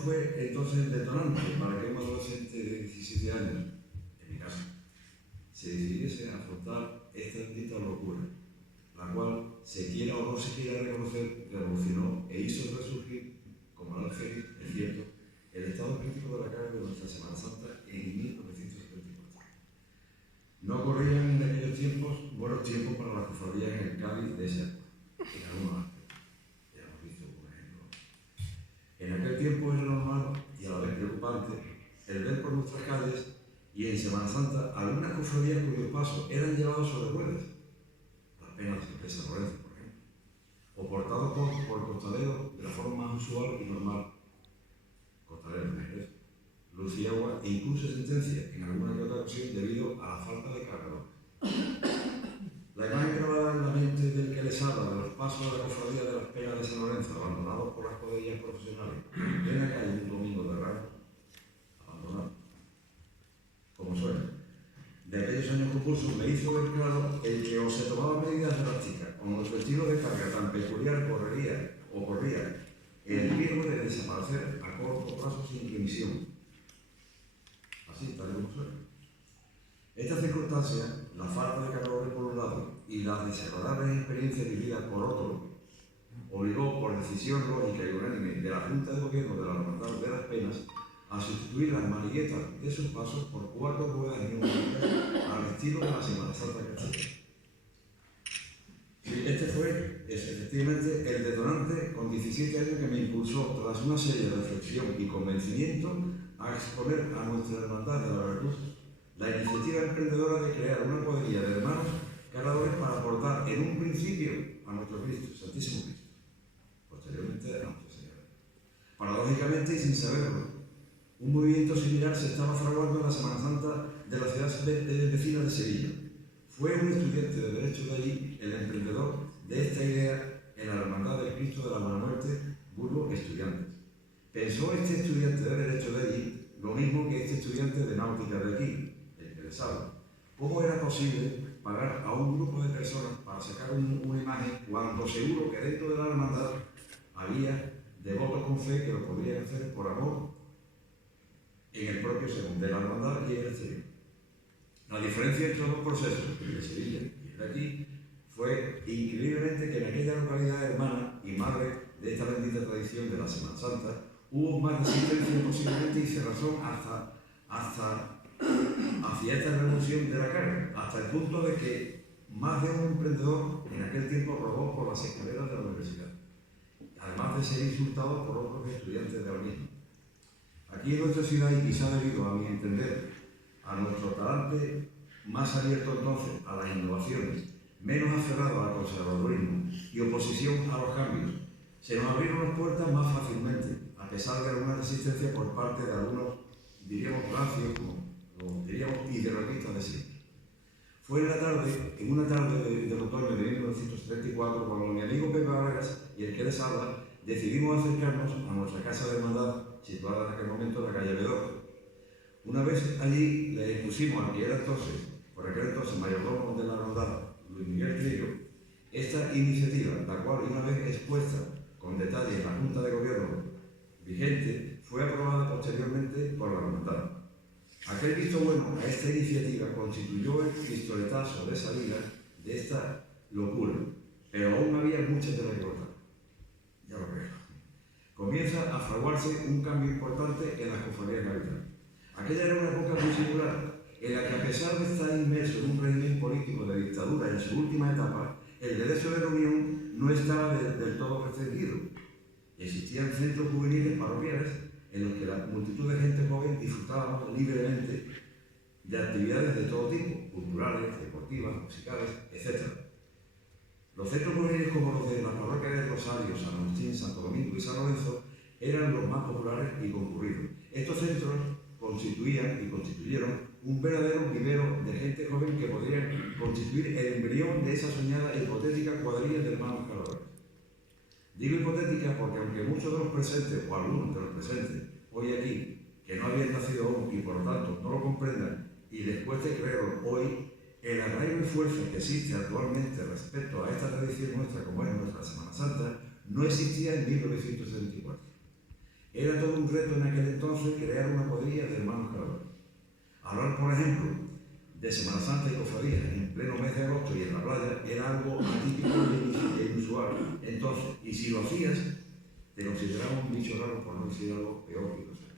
fue entonces el detonante para que un adolescente de 17 años, en mi caso, se decidiese a afrontar esta bendita locura, la cual, se quiera o no se quiera reconocer, revolucionó e hizo resurgir, como álgebra, es cierto, el estado crítico de la carga de nuestra Semana Santa en 1974. No corrían en aquellos tiempos buenos tiempos para las cofradías en el Cádiz de ese año, en algunos aspectos. Ya hemos visto un ejemplo. En aquel tiempo era normal y a la vez preocupante el ver por nuestras calles y en Semana Santa algunas cofradías cuyos pasos eran llevados sobre ruedas, las penas de San Lorenzo, por ejemplo, o portados por costaleros de la forma más usual y normal, costaleros negros, luz y agua, e incluso sentencia en alguna que otra ocasión debido a la falta de cargador. La imagen grabada en la mente del que les habla de los pasos de la cofradía de las penas de San Lorenzo, abandonados por las cuadrillas profesionales, en plena calle un domingo de Ramos, abandonados, como suena, de aquellos años convulsos, me hizo ver claro el que o se tomaba medidas drásticas, o nuestro estilo de carga tan peculiar corría el riesgo de desaparecer a corto plazo sin remisión. Así, tal como suena. Esta circunstancia, la falta de cargadores por un lado y las desagradables experiencias vividas por otro, obligó por decisión lógica y unánime de la Junta de Gobierno de la Hermandad de las Penas a sustituir las maniguetas de sus pasos por 4 ruedas neumáticas al estilo de la Semana Santa castellana. Sí, este fue efectivamente el detonante con 17 años que me impulsó, tras una serie de reflexión y convencimiento, a exponer a nuestra Hermandad de la Veracruz la iniciativa emprendedora de crear una cuadrilla de hermanos cargadores para aportar en un principio a nuestro Cristo, Santísimo Cristo, posteriormente a Nuestra Señora. Paradójicamente y sin saberlo, un movimiento similar se estaba fraguando en la Semana Santa de la ciudad vecina de Sevilla. Fue un estudiante de Derecho de allí el emprendedor de esta idea en la Hermandad del Cristo de la Buena Muerte, vulgo Estudiantes. Pensó este estudiante de Derecho de allí lo mismo que este estudiante de Náutica de aquí, el que les habla. ¿Cómo era posible pagar a un grupo de personas para sacar una imagen cuando seguro que dentro de la hermandad había devotos con fe que lo podrían hacer por amor en el propio segundo de la hermandad y en el exterior? La diferencia entre los dos procesos, el de Sevilla y el de aquí, fue increíblemente que en aquella localidad hermana y madre de esta bendita tradición de la Semana Santa hubo más resistencia posiblemente y cerrazón hacia esta revolución de la carga, hasta el punto de que más de un emprendedor en aquel tiempo robó por las escaleras de la universidad, además de ser insultado por otros estudiantes de la misma. Aquí en nuestra ciudad, y quizá debido a mi entender, a nuestro talante más abierto entonces a las innovaciones, menos aferrado al conservadurismo y oposición a los cambios, se nos abrieron las puertas más fácilmente, a pesar de alguna resistencia por parte de algunos, diríamos, rancios, o diríamos, ideologistas de siempre. Fue en una tarde del otoño de 1934, cuando mi amigo Pepe Vargas y el que les habla decidimos acercarnos a nuestra casa de hermandad, situada en aquel momento en la calle Bedor. Una vez allí le expusimos al que era entonces, por aquel entonces mayordomo de la hermandad, Luis Miguel Trillo, esta iniciativa, la cual una vez expuesta con detalle en la Junta de Gobierno vigente, fue aprobada posteriormente por la hermandad. Aquel visto bueno a esta iniciativa constituyó el pistoletazo de salida de esta locura, pero aún había mucha tela que cortar. Ya lo creo. Comienza a fraguarse un cambio importante en las cofradías capitales. Aquella era una época muy singular, en la que a pesar de estar inmerso en un régimen político de dictadura en su última etapa, el derecho de reunión no estaba del todo restringido. Existían centros juveniles parroquiales en los que la multitud de gente joven disfrutaba libremente de actividades de todo tipo, culturales, deportivas, musicales, etc. Los centros juveniles como los de las parroquias de Rosario, San Agustín, Santo Domingo y San Lorenzo eran los más populares y concurridos. Estos centros constituían y constituyeron un verdadero vivero de gente joven que podría constituir el embrión de esa soñada e hipotética cuadrilla de hermanos cargadores. Digo hipotética porque aunque muchos de los presentes, o algunos de los presentes, hoy aquí, que no habían nacido aún y por lo tanto no lo comprendan y les cueste creerlo hoy, el arraigo y fuerza que existe actualmente respecto a esta tradición nuestra como es nuestra Semana Santa, no existía en 1974. Era todo un reto en aquel entonces crear una cuadrilla de hermanos calaveras. Hablar, por ejemplo, de Semana Santa y cofradías en pleno mes de agosto y en la playa era algo atípico e inusual. Entonces, y si lo hacías, te consideraban un bicho raro, por no decir algo peor que lo sea.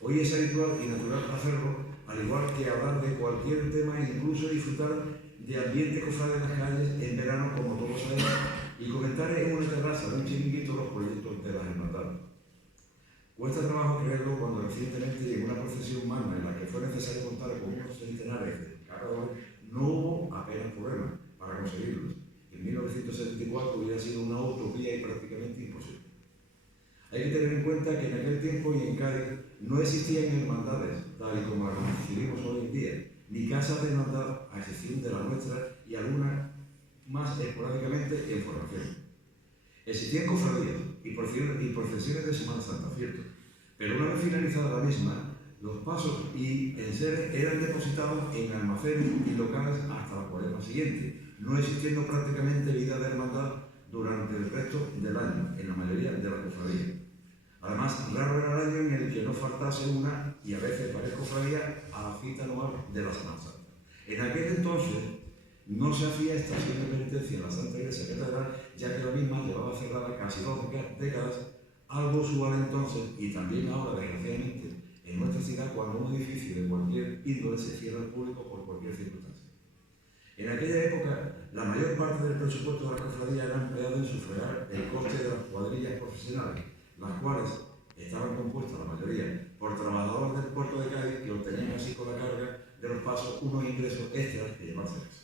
Hoy es habitual y natural hacerlo, al igual que hablar de cualquier tema e incluso disfrutar de ambiente cofrade en las calles en verano, como todos sabemos, y comentar en una terraza de un chiringuito los proyectos de las hermandades. Cuesta trabajo creerlo cuando recientemente en una procesión magna en la que fue necesario contar con unos centenares de cargadores, no hubo apenas problemas para conseguirlos. En 1974 hubiera sido una utopía y prácticamente imposible. Hay que tener en cuenta que en aquel tiempo y en Cádiz no existían hermandades, tal y como las recibimos hoy en día, ni casas de hermandad, a excepción de la nuestra y algunas más esporádicamente en formación. Existían cofradías y procesiones de Semana Santa, cierto, pero una vez finalizada la misma, los pasos y enseres eran depositados en almacenes y locales hasta la cuaresma siguiente, no existiendo prácticamente vida de hermandad durante el resto del año, en la mayoría de las cofradías. Además, raro era el año en el que no faltase una y a veces varias cofradías a la cita anual de la Semana Santa. En aquel entonces no se hacía estación de penitencia en la Santa Iglesia Catedral, ya que la misma llevaba cerrada casi 2 décadas, algo usual entonces y también ahora, desgraciadamente, en nuestra ciudad cuando un edificio de cualquier índole se cierra al público por cualquier circunstancia. En aquella época, la mayor parte del presupuesto de la cofradía era empleado en sufragar el coste de las cuadrillas profesionales, las cuales estaban compuestas, la mayoría, por trabajadores del puerto de Cádiz que obtenían así con la carga de los pasos unos ingresos extras que llevarse a casa.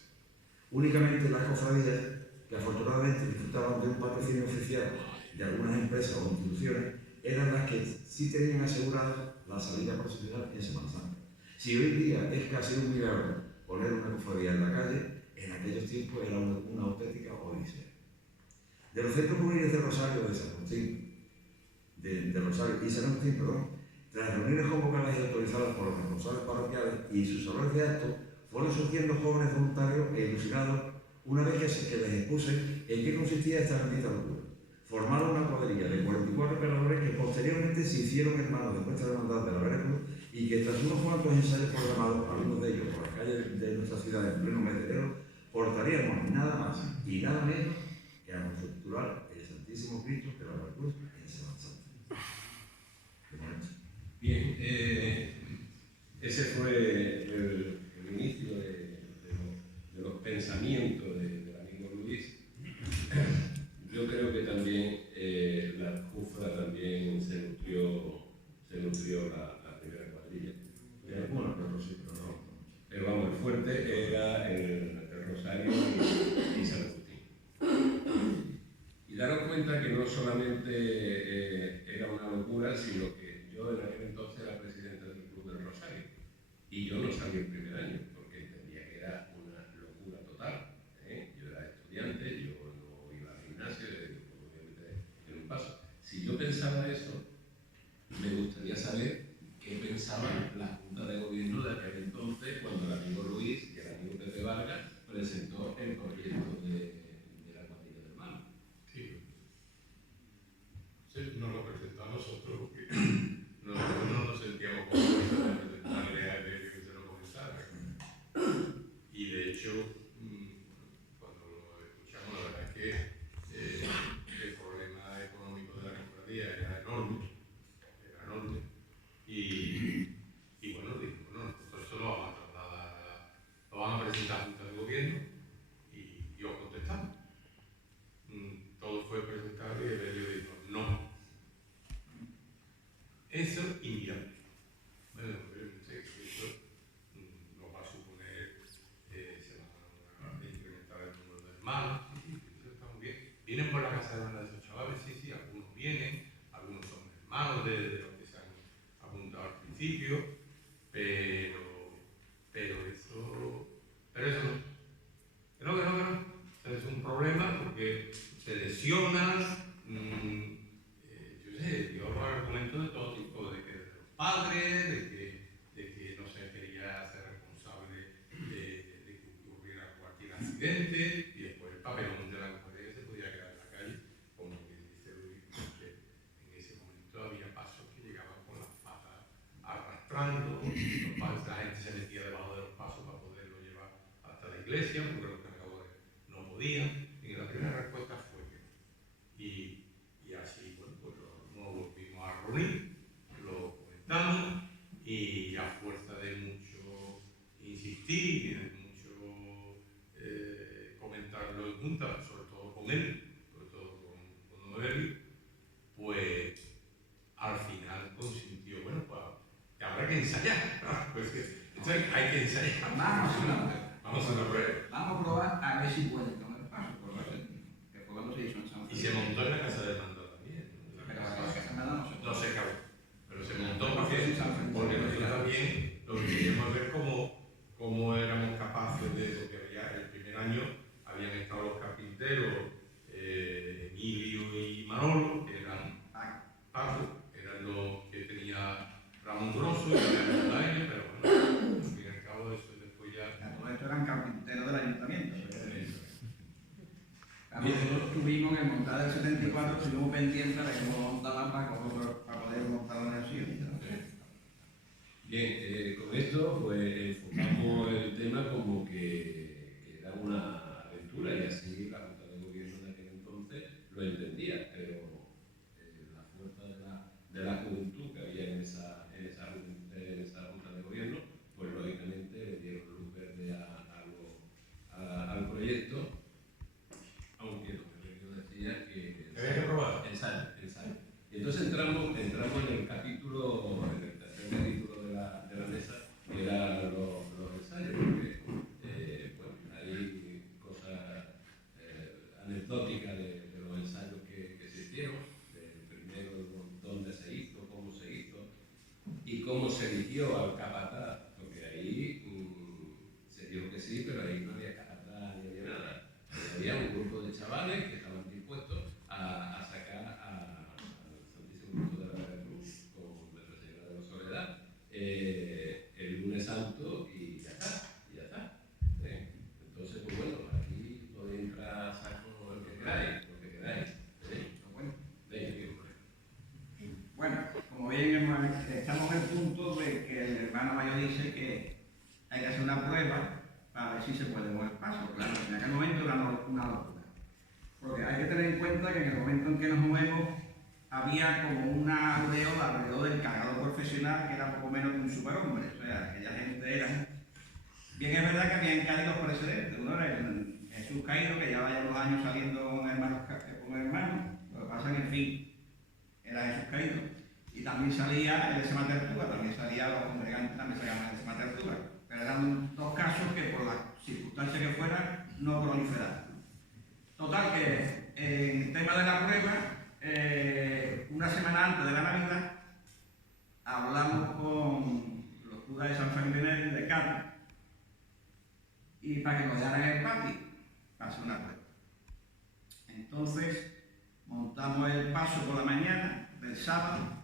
Únicamente las cofradías, que afortunadamente disfrutaban de un patrocinio oficial de algunas empresas o instituciones, eran las que sí tenían asegurada la salida profesional en Semana Santa. Si hoy en día es casi un milagro poner una cofradía en la calle, en aquellos tiempos era una auténtica odisea. De los centros juveniles de Rosario de San Agustín, de Rosario y San Agustín, tras reuniones convocadas y autorizadas por los responsables parroquiales y sus salones de actos, fueron surgiendo jóvenes voluntarios e ilusionados una vez que les expuse en qué consistía esta bendita locura. Formaron una cuadrilla de 44 cargadores que posteriormente se hicieron hermanos de nuestra hermandad de la Veracruz y que tras unos cuantos ensayos programados, algunos de ellos por las calles de nuestra ciudad en pleno mes de enero, portaríamos nada más y nada menos que a nuestro titular, el Santísimo Cristo de la Veracruz en Semana Santa. Bien, ese fue el inicio de los pensamientos del amigo Luis. Yo creo que también la CUFRA también se nutrió la primera cuadrilla. Bueno, pero sí, pero no. Pero vamos, el fuerte era el Rosario y San Agustín. Y daros cuenta que no solamente era una locura, sino que yo en aquel entonces era presidente del Club del Rosario. Y yo no salí el primer año, porque entendía que era una locura total. Yo era estudiante, yo no iba al gimnasio, obviamente en un paso. Si yo pensaba eso, me gustaría saber qué pensaba la Junta de Gobierno de aquel entonces, cuando el amigo Luis y el amigo Pepe Vargas presentó el proyecto de la cuadrilla de hermanos. Sí. Sí, nos lo presentó a nosotros, porque nosotros no nos sentíamos conformes de presentarle a él que se lo comenzara. Y de hecho, cuando lo escuchamos, la verdad es que el problema económico de la cofradía era enorme. Y bueno, dijimos, bueno, nosotros eso lo vamos a trasladar, lo vamos a presentar a la Junta de Gobierno y os contestamos. Todo fue presentado y el Belio dijo, no. Eso inviable. Bueno, eso nos va a suponer, se va a incrementar el número de hermanos, sí, eso está muy bien. Vienen por la casa de banda de esos chavales, sí, algunos vienen, algunos son hermanos de los que se han apuntado al principio, pero eso no. Pero que no. Es un problema porque se lesiona, dio argumentos de todo tipo, de que de los padres, de que no se quería hacer responsable de que ocurriera cualquier accidente, y después el papelón de la mujer se podía quedar en la calle, como quien dice Luis, porque en ese momento había iglesia porque los cargadores no podían. Y la primera respuesta fue que no. Y así, bueno, pues nos volvimos a reunir, lo comentamos y a fuerza de mucho insistir y de mucho comentarlo en junta, sobre todo con él, sobre todo con Novelli, pues al final consintió, bueno, pues habrá que ensayar, pues entonces hay que ensayar. Vamos a probar a ver si puede tomar el paso, que fue cuando se hizo en San y se montó en la casa de mando también. Pero la casa de mando no se acabó, pero se montó porque nosotros también lo que queríamos ver cómo éramos capaces de lo que había el primer año. Habían estado los carpinteros Emilio y Manolo, que eran Paco, eran los que tenía Ramón Grosso y eran los años, pero bueno, al fin y al cabo eso después ya... Todos estos eran carpinteros del ayuntamiento. Nosotros tuvimos en el montar del 74, estuvimos pendientes de cómo montaban para poder montar la universidad. Bien, con esto pues enfocamos el tema como que era una aventura y así la Junta de Gobierno de aquel entonces lo entendía, pero la fuerza de la juventud que había en esa Junta de Gobierno, pues lógicamente le dieron luz verde al proyecto, aunque lo que yo decía que... ¿Había que probar? Ensayo. Y entonces entramos en el capítulo, en el tercer capítulo de la mesa, que era los ensayos, porque bueno, hay cosas anecdóticas de los ensayos que se hicieron, del primero, dónde se hizo, cómo se hizo, y cómo se eligió al capataz, porque ahí se dijo que sí, pero ahí no había capataz ni había nada. Había un grupo de chavales que estaban dispuestos a sacar al Santísimo Cristo de la Cruz con Nuestra Señora de la Soledad el lunes santo y ya está. Entonces, pues bueno, aquí podéis entrar a saco lo que queráis. Bueno, como bien estamos en el punto de que el hermano mayor dice que hay que hacer una prueba para ver si se puede mover el paso. Claro, en aquel momento era una locura. Porque hay que tener en cuenta que en el momento en que nos movemos había como una aureola alrededor del cargador profesional que era poco menos que un superhombre. O sea, aquella gente era... Bien, es verdad que habían caído los precedentes. Uno era el Jesús Caído, que ya vaya los años saliendo con hermanos. Lo que pasa es que, en fin, era Jesús Caído. Y también salía el Décima Tertuga, también salía los congregantes, también salían el Décima Tertuga. Pero eran dos casos que por las circunstancias que fueran no proliferaban. Total que en el tema de la prueba, una semana antes de la Navidad, hablamos con los curas de San Felipe Neri, de Cádiz, y para que nos dejaran el patio, para hacer una prueba. Entonces, montamos el paso por la mañana del sábado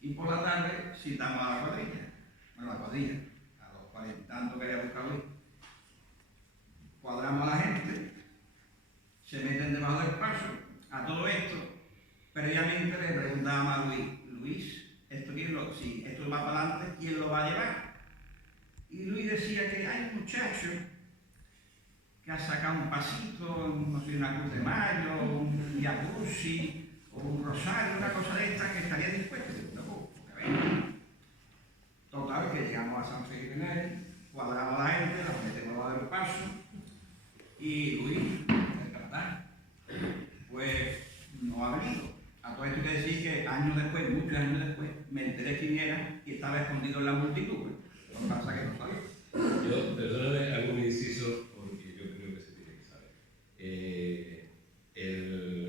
y por la tarde citamos a la cuadrilla. Bueno, la cuadrilla, a los 40 y tantos que había buscado hoy. Cuadramos a la gente, se meten debajo del paso. A todo esto, previamente le preguntábamos a Luis, si esto va para adelante, ¿quién lo va a llevar? Y Luis decía que hay un muchacho que ha sacado un pasito, no sé, una cruz de mayo, un jacuzzi o un rosario, una cosa de estas que estaría dispuesto. Total, que llegamos a San Felipe Neri, cuadramos a la gente, la metemos a dar el paso y Luis, el capataz, pues no ha venido. A todo esto hay que decir que años después, muchos años después, me enteré quién era y estaba escondido en la multitud. Lo que pasa es que no sabía. Yo, perdóname, hago un inciso porque yo creo que se tiene que saber.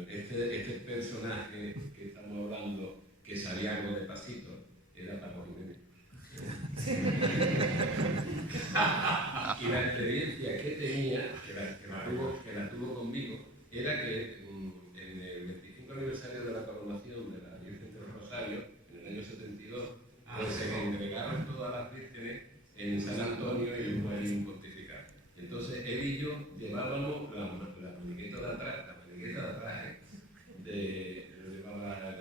Este personaje que estamos hablando, que sabía algo de pasito, era Paco Jiménez. Y la experiencia que tenía, que la tuvo conmigo, era que en el 25 aniversario de la coronación de la Virgen del Rosario, en el año 72, pues se congregaron todas las vírgenes en San Antonio y en Guarín pontifical. Entonces él y yo llevábamos la maniqueta de atrás, lo llevaba la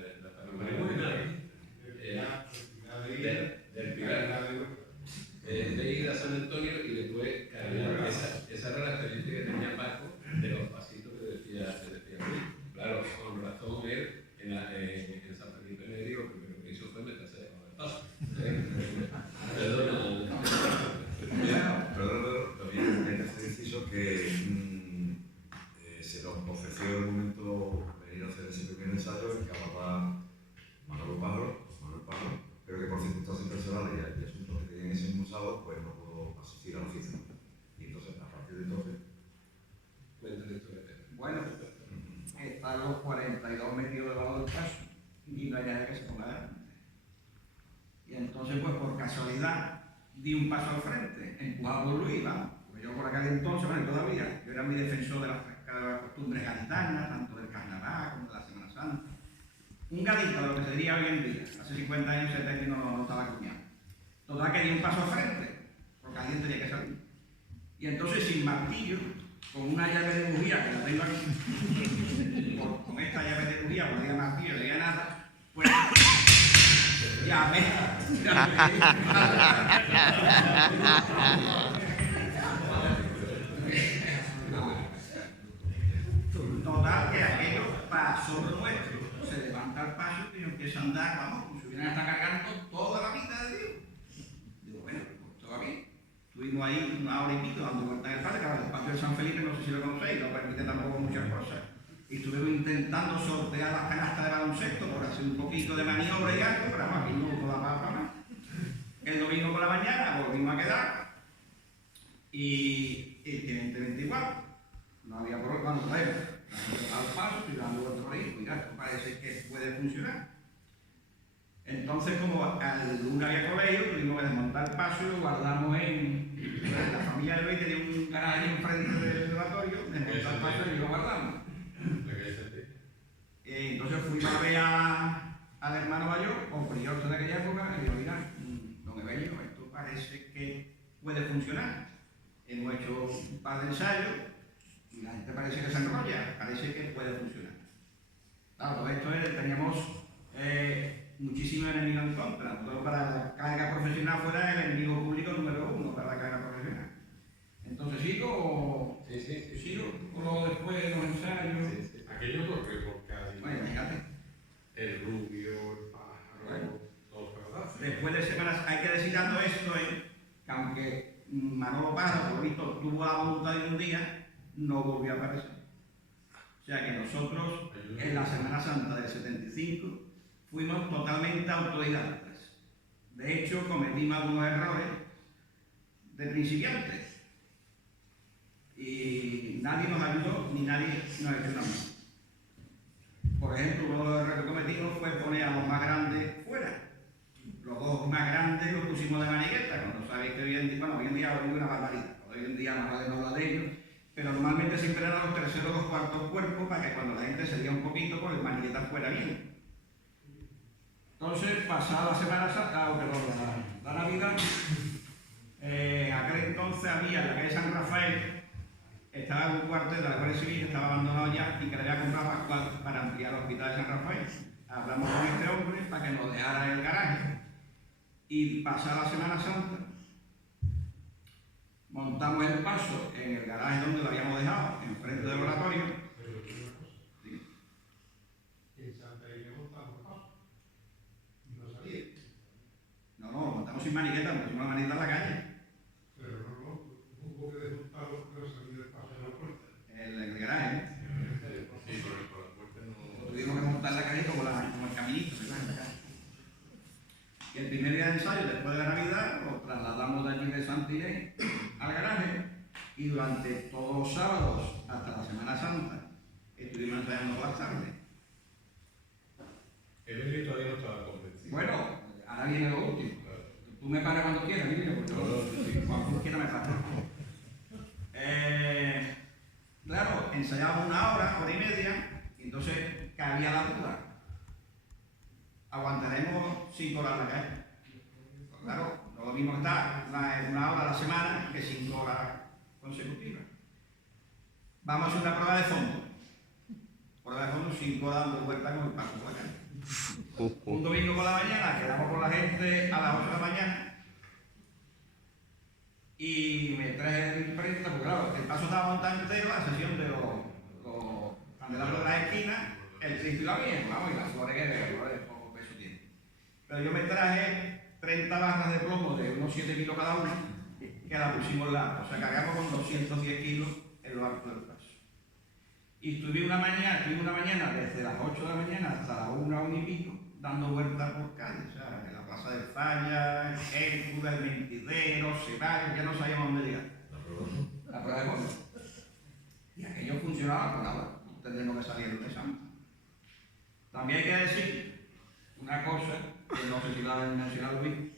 42 metidos debajo del paso y no hay nadie que se ponga delante. Y entonces, pues por casualidad, di un paso al frente, empujado por Luis, vamos. Porque yo por aquel entonces, bueno, todavía, yo era muy defensor de las costumbres gaditanas, tanto del carnaval como de la Semana Santa. Un gadito, de lo que se diría hoy en día. Hace 50 años ese término no estaba cuñado. Total que di un paso al frente, porque alguien tenía que salir. Y entonces, sin martillo, con una llave de bujía, que la tengo aquí, con esta llave de bujía, no tenía martillo, no tenía nada, pues llamé. Total, que aquello pasó lo nuestro. Se levanta el paso y yo empiezo a andar, vamos, como si hubieran estado cargando toda la vida de Dios. Digo, bueno, pues todo bien. Estuvimos ahí una hora y pico dando vueltas en el parque, el patio de San Felipe, no sé si lo conocéis, no permite tampoco muchas cosas. Y estuvimos intentando sortear las canastas de baloncesto por hacer un poquito de maniobra y algo, pero vamos, aquí no da para más. El domingo por la mañana volvimos a quedar y evidentemente igual. No había por cuando traemos. Al paso, estoy dando vueltas por ahí, mira, esto parece que puede funcionar. Entonces, como al lunes había colegio, tuvimos que desmontar el paso y lo guardamos en... La familia de Luis tenía un garaje enfrente del laboratorio, desmontamos el paso y lo guardamos. Entonces fuimos a ver al hermano mayor, o prior de aquella época, y le digo, mira, don Evelio, esto parece que puede funcionar. Hemos hecho un par de ensayos y la gente parece que se enrolla, parece que puede funcionar. Claro, todo esto teníamos muchísimos enemigos en contra. Todo para la carga profesional fuera el enemigo público número 1 para la carga profesional. Entonces, ¿sigo o sigo o lo después de los ensayos? Sí. Aquello corre por Cádiz. Bueno, imagínate. El rubio, el pájaro, Bueno. todo pedazos. Después de semanas, hay que decir dando esto, que aunque Manolo Pájaro, por lo visto, tuvo la voluntad de un día, no volvió a aparecer. O sea que nosotros, en la Semana Santa del 75, fuimos totalmente autodidactas. De hecho, cometimos algunos errores de principiantes. Y nadie nos ayudó, ni nadie nos echó una mano. Por ejemplo, uno de los errores que cometimos fue poner a los más grandes fuera. Los dos más grandes los pusimos de manigueta, cuando sabéis que hoy en día, bueno, hoy en día hay una barbaridad. Hoy en día más vale no hablar de ellos, pero normalmente siempre eran los terceros o los cuartos cuerpos para que cuando la gente se diera un poquito, pues el manigueta fuera bien. Entonces, pasada la Semana Santa, la Navidad, aquel entonces había en la calle San Rafael, estaba un cuartel de la Guardia Civil que estaba abandonado ya y que le había comprado para ampliar el hospital de San Rafael. Hablamos con este hombre para que nos dejara el garaje y pasada la Semana Santa montamos el paso en el garaje donde lo habíamos dejado, enfrente del oratorio. Sí. En Santa Irene montamos paso. No sabía. No, montamos sin maniqueta, pusimos la maniqueta en la calle. Pero no, hubo que desmontarlo para salir del paso de la puerta. En el garaje. Sí, por la puerta no. Tuvimos que montar la calle como el caminito, ¿verdad? Y el primer día de ensayo, después de la Navidad, lo trasladamos de allí de Santa Irene al garaje y durante todos los sábados hasta la Semana Santa estuvimos ensayando por las tardes. El Evelio todavía no estaba convencido. Bueno, ahora viene lo último. Claro. Tú me paras cuando quieras, dime, porque cuando quiera me paras. Claro, ensayábamos una hora y media, y entonces cabía la duda. ¿Aguantaremos 5 horas en la calle? Pues claro, no lo mismo estar una hora a la semana que 5 horas consecutivas. Vamos a hacer una prueba de fondo. Prueba de fondo, 5 horas dando vueltas con el paso por la calle. Un domingo por la mañana, quedamos con la gente a las 8 de la mañana y me traje el imprenta, porque claro, el paso estaba montado entero, la sesión de los candelabros de las esquinas, el Cristo iba bien, vamos, y las flores que poco peso tiene. Pero yo me traje 30 barras de plomo de unos 7 kilos cada una, que la pusimos larga, o sea, cargamos con 210 kilos en lo alto del paso. Y estuve una mañana desde las 8 de la mañana hasta las 1 y pico, dando vueltas por calle, o sea, en la Plaza de España, Hércules, el Mentidero, Ceballos, ya no sabíamos dónde llegar. La prueba de fondo. Y aquello funcionaba por nada, tendríamos que salir de Santa. También hay que decir una cosa, que no sé si la han mencionado bien,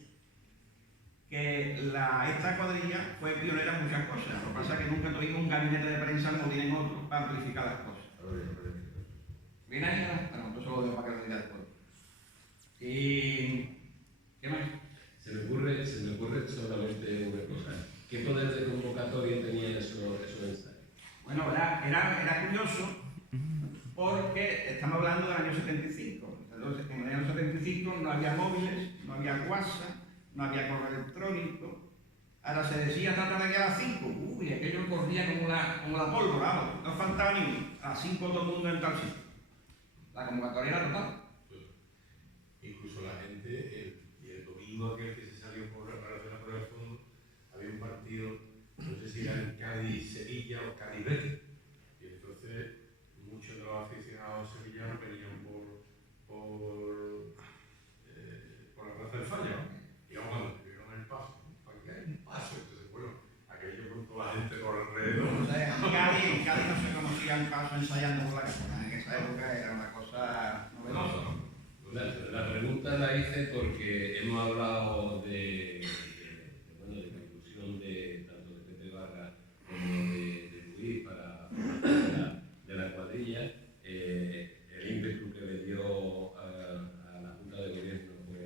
que esta cuadrilla fue pionera en muchas cosas. Lo que pasa es que nunca tuvimos un gabinete de prensa como tienen otros para amplificar las cosas. ¿Viene ahí? Bueno, entonces lo dejo para que lo diga después. ¿Y qué más? Se me ocurre solamente una cosa. ¿Qué poder de convocatoria tenían esos ensayos? Bueno, era curioso porque estamos hablando del año 75. Entonces, en el año 75 no había móviles, no había WhatsApp, no había correo electrónico. Ahora se decía trata de que a las 5. Uy, aquello corría como la pólvora, vamos, no faltaba ni uno. A las 5 todo el mundo en tal sitio. La convocatoria era total. Incluso la gente, el domingo aquel que se salió para hacer la prueba de fondo, había un partido, no sé si era en Cádiz-Sevilla o Cádiz-Betis, y entonces muchos de los aficionados sevillanos venían por la Plaza del Falla, ¿no? Y cuando vieron el paso, ¿para qué hay un paso? Entonces, bueno, aquello con toda la gente por alrededor. O sea, en Cádiz no se conocía el paso ensayando por la casa. En esa época era una cosa novedosa. La pregunta la hice porque hemos hablado de la inclusión tanto de Pepe Barra como de Luis para de la cuadrilla. El ímpetu que le dio a la Junta de Gobierno fue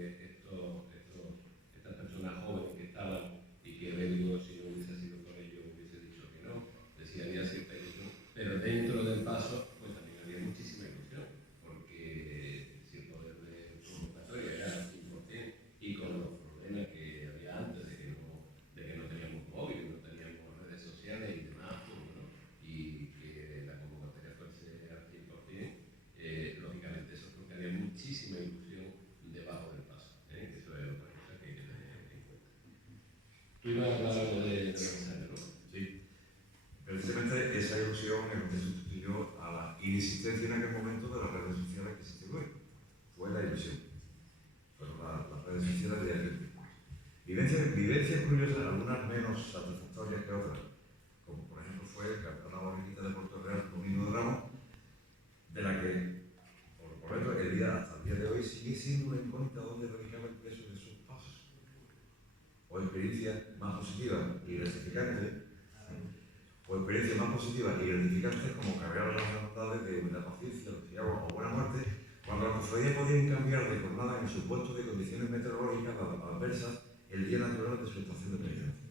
estas personas jóvenes que estaban y que Belgo, si no hubiese sido por ellos, hubiese dicho que no, decía había cierta ilusión, pero dentro del paso pues también había muchísima ilusión, porque si el poder de convocatoria era al 100% y con los problemas que había antes de que no teníamos móviles, no teníamos redes sociales y demás, ¿no? Y que la convocatoria fuese al 100%, lógicamente eso porque había muchísima ilusión debajo del paso, que eso es otra cosa que hay que tener en cuenta. Tú ibas a hablar algo de mensaje, ¿no? Sí. Precisamente esa ilusión es lo que sustituyó a la inexistencia en aquel momento de las redes sociales que existen hoy. Fue la ilusión. Fueron las redes sociales de aquel tiempo. Vivencias curiosas, algunas menos satisfactorias que otras, como por ejemplo fue el campeonato borriquita de Puerto Real, Domingo de Ramos, de la que, por lo menos, hasta el día de hoy sigue siendo una incógnita donde radicaba el peso de sus pasos. O experiencias más positivas y gratificantes, como cargar las hermandades de la paciencia, los ciegos o buena muerte, cuando las cofradías podían cambiar de jornada en supuesto de condiciones meteorológicas adversas el día natural de su estación de penitencia.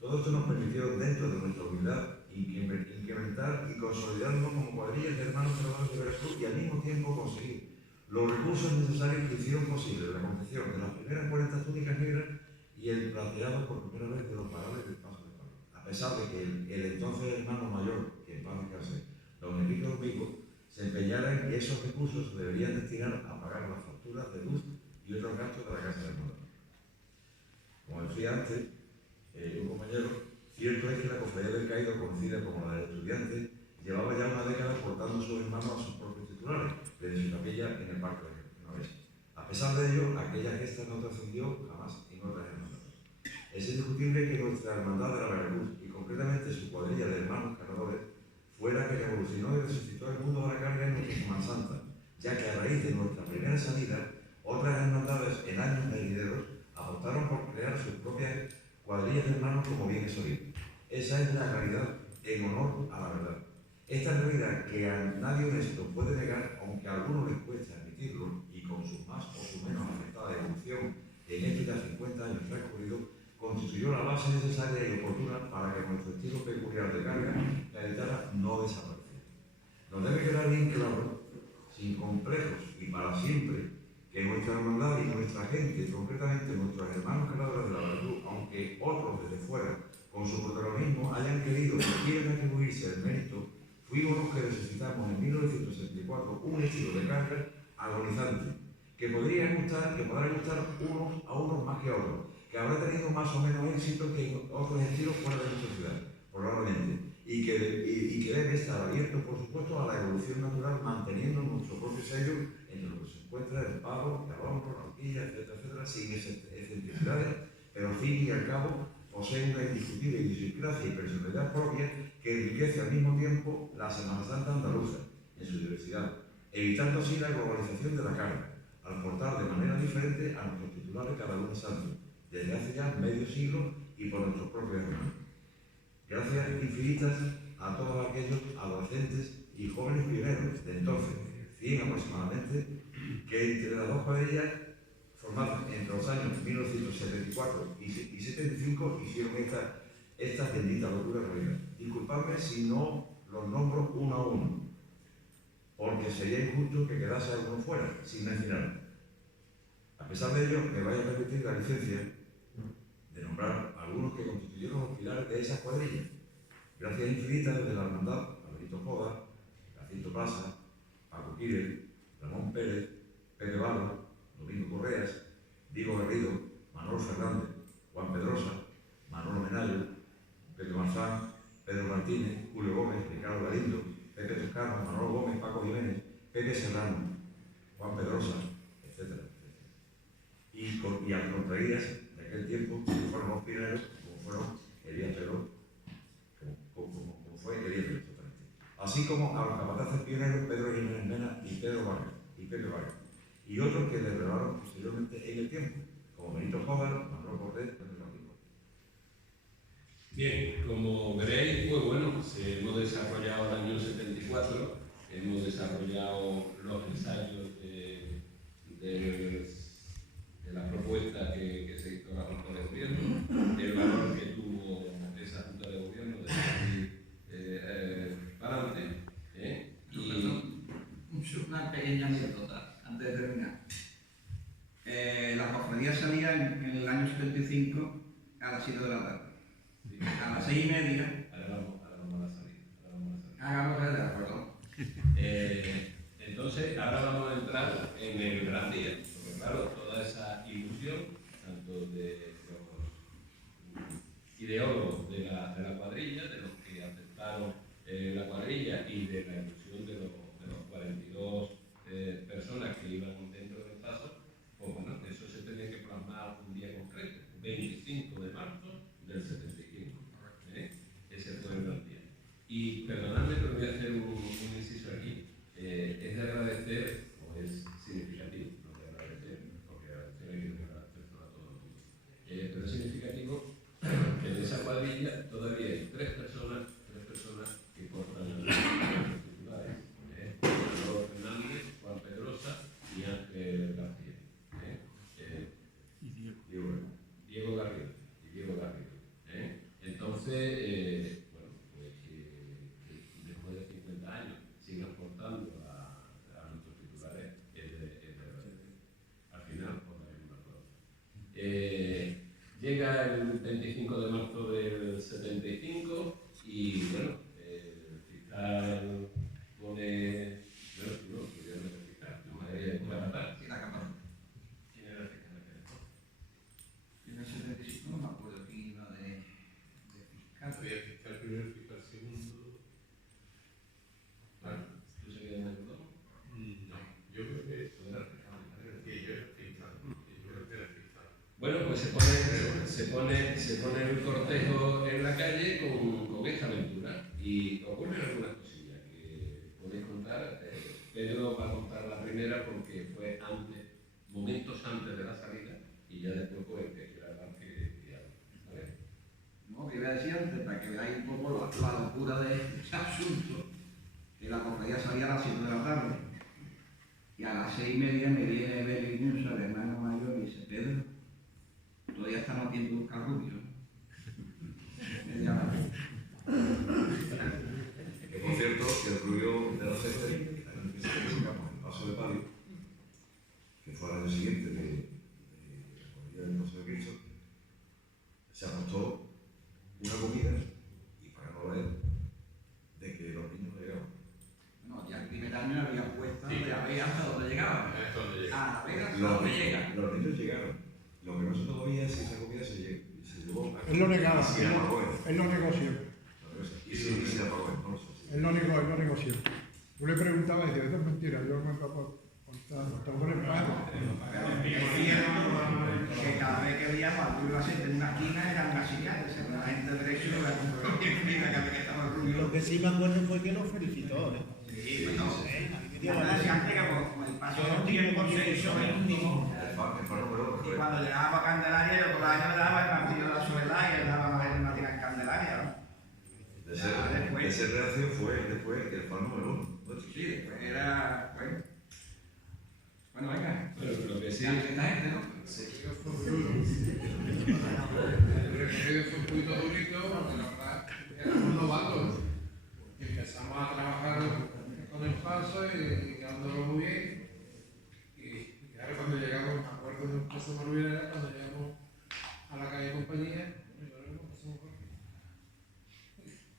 Todo esto nos permitió, dentro de nuestra humildad, incrementar y consolidarnos como cuadrillas de hermanos cargadores de Veracruz y al mismo tiempo conseguir los recursos necesarios que hicieron posible la confección de las primeras 40 túnicas negras y el plateado por primera vez de los varales del paso de Pablo. A pesar de que el entonces hermano mayor, que en paz descanse, don Enrique Domingo, se empeñara en que esos recursos se deberían destinar a pagar las facturas de luz y otros gastos de la Casa del Mundo. Como decía antes, un compañero, cierto es que la Cofradía del Caído, conocida como la del Estudiante, llevaba ya una década portando a sus hermanos a sus propios titulares, desde su capilla en el Parque de Genovés. A pesar de ello, aquella gesta no trascendió jamás en otras hermandades. Es indiscutible que nuestra hermandad de la Veracruz, y concretamente su cuadrilla de hermanos cargadores, fue la que revolucionó y resucitó el mundo de la carga en nuestra Semana Santa, ya que a raíz de nuestra primera salida, otras hermandades en años venideros apostaron por crear sus propias cuadrillas de hermanos como bien es sabido. Esa es la realidad en honor a la verdad. Esta realidad que a nadie honesto puede negar, aunque a algunos les cueste admitirlo, y con su más o su menos afectada evolución en estos ya 50 años transcurridos, constituyó la base necesaria y oportuna para que nuestro estilo peculiar de carga gaditana no desapareciera. Nos debe quedar bien claro, sin complejos y para siempre, que nuestra hermandad y nuestra gente, concretamente nuestros hermanos cargadores de la Veracruz, aunque otros desde fuera, con su protagonismo, hayan querido y quieran atribuirse el mérito, fuimos los que resucitamos en 1964 un estilo de carga agonizante, que podrá gustar a unos más que a otros, que habrá tenido más o menos éxito que en otros estilos fuera de nuestra ciudad, probablemente, y que debe estar abierto, por supuesto, a la evolución natural, manteniendo nuestro propio sello entre lo que se encuentra el pavo, el hombro, la horquilla, etcétera, sin excentricidades, pero al fin y al cabo posee una indiscutible idiosincrasia y personalidad propia que enriquece al mismo tiempo la Semana Santa andaluza en su diversidad, evitando así la globalización de la carga, al portar de manera diferente a nuestros titulares cada lunes santo, desde hace ya medio siglo y por nuestros propios hermanos. Gracias infinitas a todos aquellos adolescentes y jóvenes pioneros de entonces, 100 aproximadamente, que entre las dos cuadrillas formadas entre los años 1974 y 75 hicieron esta bendita locura de realidad. Disculpadme si no los nombro uno a uno, porque sería injusto que quedase alguno fuera, sin mencionar. A pesar de ello, me vaya a permitir la licencia de nombrar algunos que constituyeron los pilares de esas cuadrillas. Gracias infinitas desde la hermandad a Benito Joda, Jacinto Plaza, Paco Quire, Ramón Pérez, Pepe Barba, Domingo Correas, Diego Garrido, Manuel Fernández, Juan Pedrosa, Manolo Menayo, Pedro Marzán, Pedro Martínez, Julio Gómez, Ricardo Galindo, Pepe Toscano, Manolo Gómez, Paco Jiménez, Pepe Serrano, Juan Pedrosa, etc. Y a contrarias de aquel tiempo, que fueron los pioneros, como fueron Elías Perón, como fue Elías Perón, totalmente. Así como a los capataces pioneros Pedro Jiménez Mena y Pedro Vargas, y Pepe Vargas, y otros que le revelaron posteriormente en el tiempo, como Benito Joda, Manuel Cortés, Pedro Galindo. Bien, como veréis, pues bueno, hemos desarrollado el año 74, hemos desarrollado los ensayos de la propuesta que se hizo la Junta de Gobierno, el valor que tuvo esa Junta de Gobierno de seguir para adelante. Una pequeña anécdota antes de terminar. La cofradía salía en el año 75 a las 7 de la tarde. A las 6:30. Ahora vamos a la salida. Hagamos el de acuerdo. Entonces, ahora vamos a entrar en el gran día, porque claro, toda esa ilusión, tanto de los ideólogos de la cuadrilla, de los que aceptaron la cuadrilla y de la ilusión de los 42 personas que iban dentro del paso, pues bueno, eso se tenía que plasmar un día concreto, 25 de marzo del 75. Ese fue el gran día. Y perdonadme, pero voy a hacer un inciso aquí. Es de agradecer, o es significativo, no de agradecer, porque agradecer hay que tener a todo el mundo. Pero es significativo que en esa cuadrilla todavía hay tres personas que cortan los titulares. Manolo Fernández, Juan Pedrosa y Ángel García. Diego Garrido. Entonces, bueno, pues que después de 50 años sigan portando a nuestros titulares al final os daremos un aplauso. Llega el 25 de marzo del 75 y bueno, el fiscal pone... No, yo no era el fiscal, no me había contratado. Sí, la cámara. ¿Quién era el fiscal? En el 75 no me acuerdo quién iba de fiscal. Había fiscal primero, fiscal segundo. Bueno, ¿tú seguías en el cordón? No, yo creo que Tú eras fiscal. yo era fiscal. Yo creo que era fiscal. Bueno, pues se pone el cortejo en la calle con esta aventura y ocurren algunas cosillas que podéis contar. Pedro va a contar la primera porque fue momentos antes de la salida y ya después pues el que quiera hablar que hable. ¿Vale? No, que iba a decir antes, para que veáis un poco la locura de este asunto, que la cofradía salía a las 7 de la tarde y a las 6:30 me viene Belinusa, el hermano mayor, y dice: Pedro, todavía estamos haciendo un carrullo. Me llama. Que por cierto, que el rubio de la Ceste, que también que sacamos el paso de palio, que fue al año siguiente de la Corrida del Paso de Cristo, se apostó una comida y para no ver de que los niños llegaban. No, ya el primer año había puesto de la vega hasta donde llegaban. Hasta donde llega. A la vega hasta donde llega. Los niños llegaron. Lo que no sé todavía es si esa comida se llevó a... Él lo negaba, y se apagó. él lo negoció. Y se apagó, no lo sé. Él lo negoció. Tú le preguntabas y decía: esto es mentira, yo no me puedo contar, está por el pago. Que cada vez que veíamos al Rubio Acete en una esquina era una señal, la gente derecho y la comida cada vez que estaba el Rubio. Lo que sí me acuerdo fue que lo felicitó, ¿eh? Sí, pues no sé. Y además se antes que como el paso de los tiempos se hizo íntimo. Y cuando llegaba a Candelaria, yo todos los años daba el martillo de la suela y él daba más el martillo en Candelaria, ¿no? Ese reacción fue después el Palmo Melón. Sí, después era. Bueno, venga. Pero lo que sí. Esta gente, ¿no? El recorrido fue un poquito durito, porque la verdad éramos novatos. Y empezamos a trabajar con el paso y llevándolo muy bien. Y ahora cuando llegamos, me acuerdo de un paso por Rivera, cuando llegamos a la calle Compañía,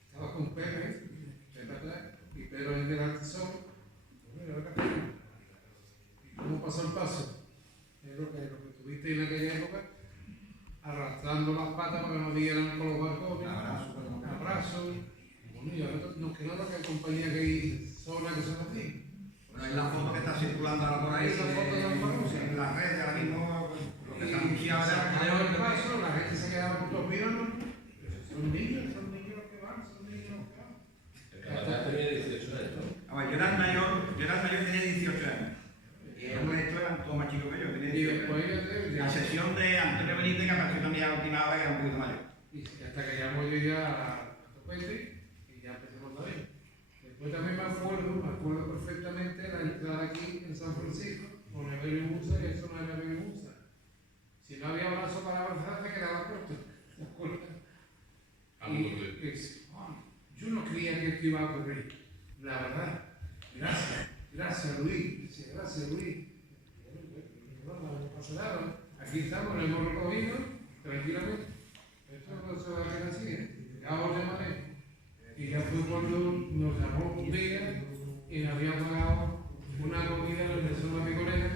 estaba con Pepe, y Pedro en el Altizón. ¿Y cómo pasó el paso? Es lo que tuviste en aquella época, arrastrando las patas para que no dieran con los balcones, abrazos. Bueno, y ahora nos queda la compañía que hay sola que son así. Bueno, hay la foto que está circulando ahora por ahí, Esa foto tan famosa. en las redes ahora mismo, lo que se anunciaba Se de la acabó el paso, la gente se quedaba con los mirando. Son niños los que van, son niños los que van. El capataz tenía 18 años, ¿no? A ver, yo era el mayor, tenía 18 años. Y el resto eran todos más chicos que yo, tenía Y 18 después años. yo te La sesión de Antonio Benítez, que apareció también a la última hora, que era un poquito mayor. y hasta que llegamos yo ya a Topete y ya empezamos a ir. Después también me acuerdo perfectamente la entrada aquí en San Francisco con el Baby Musa, que eso no era Baby Musa. Si no había brazo para avanzar, se quedaba corto. ¿Te acuerdas? Yo no creía que esto iba a ocurrir, la verdad. Gracias Luis. Dice, gracias Luis. No pasa nada. Aquí estamos, lo hemos recogido tranquilamente. Esto no se va a quedar así. Ya os llamaré. Y ya fue cuando nos llamó un día y nos había pagado una comida en el mesón de mi colega.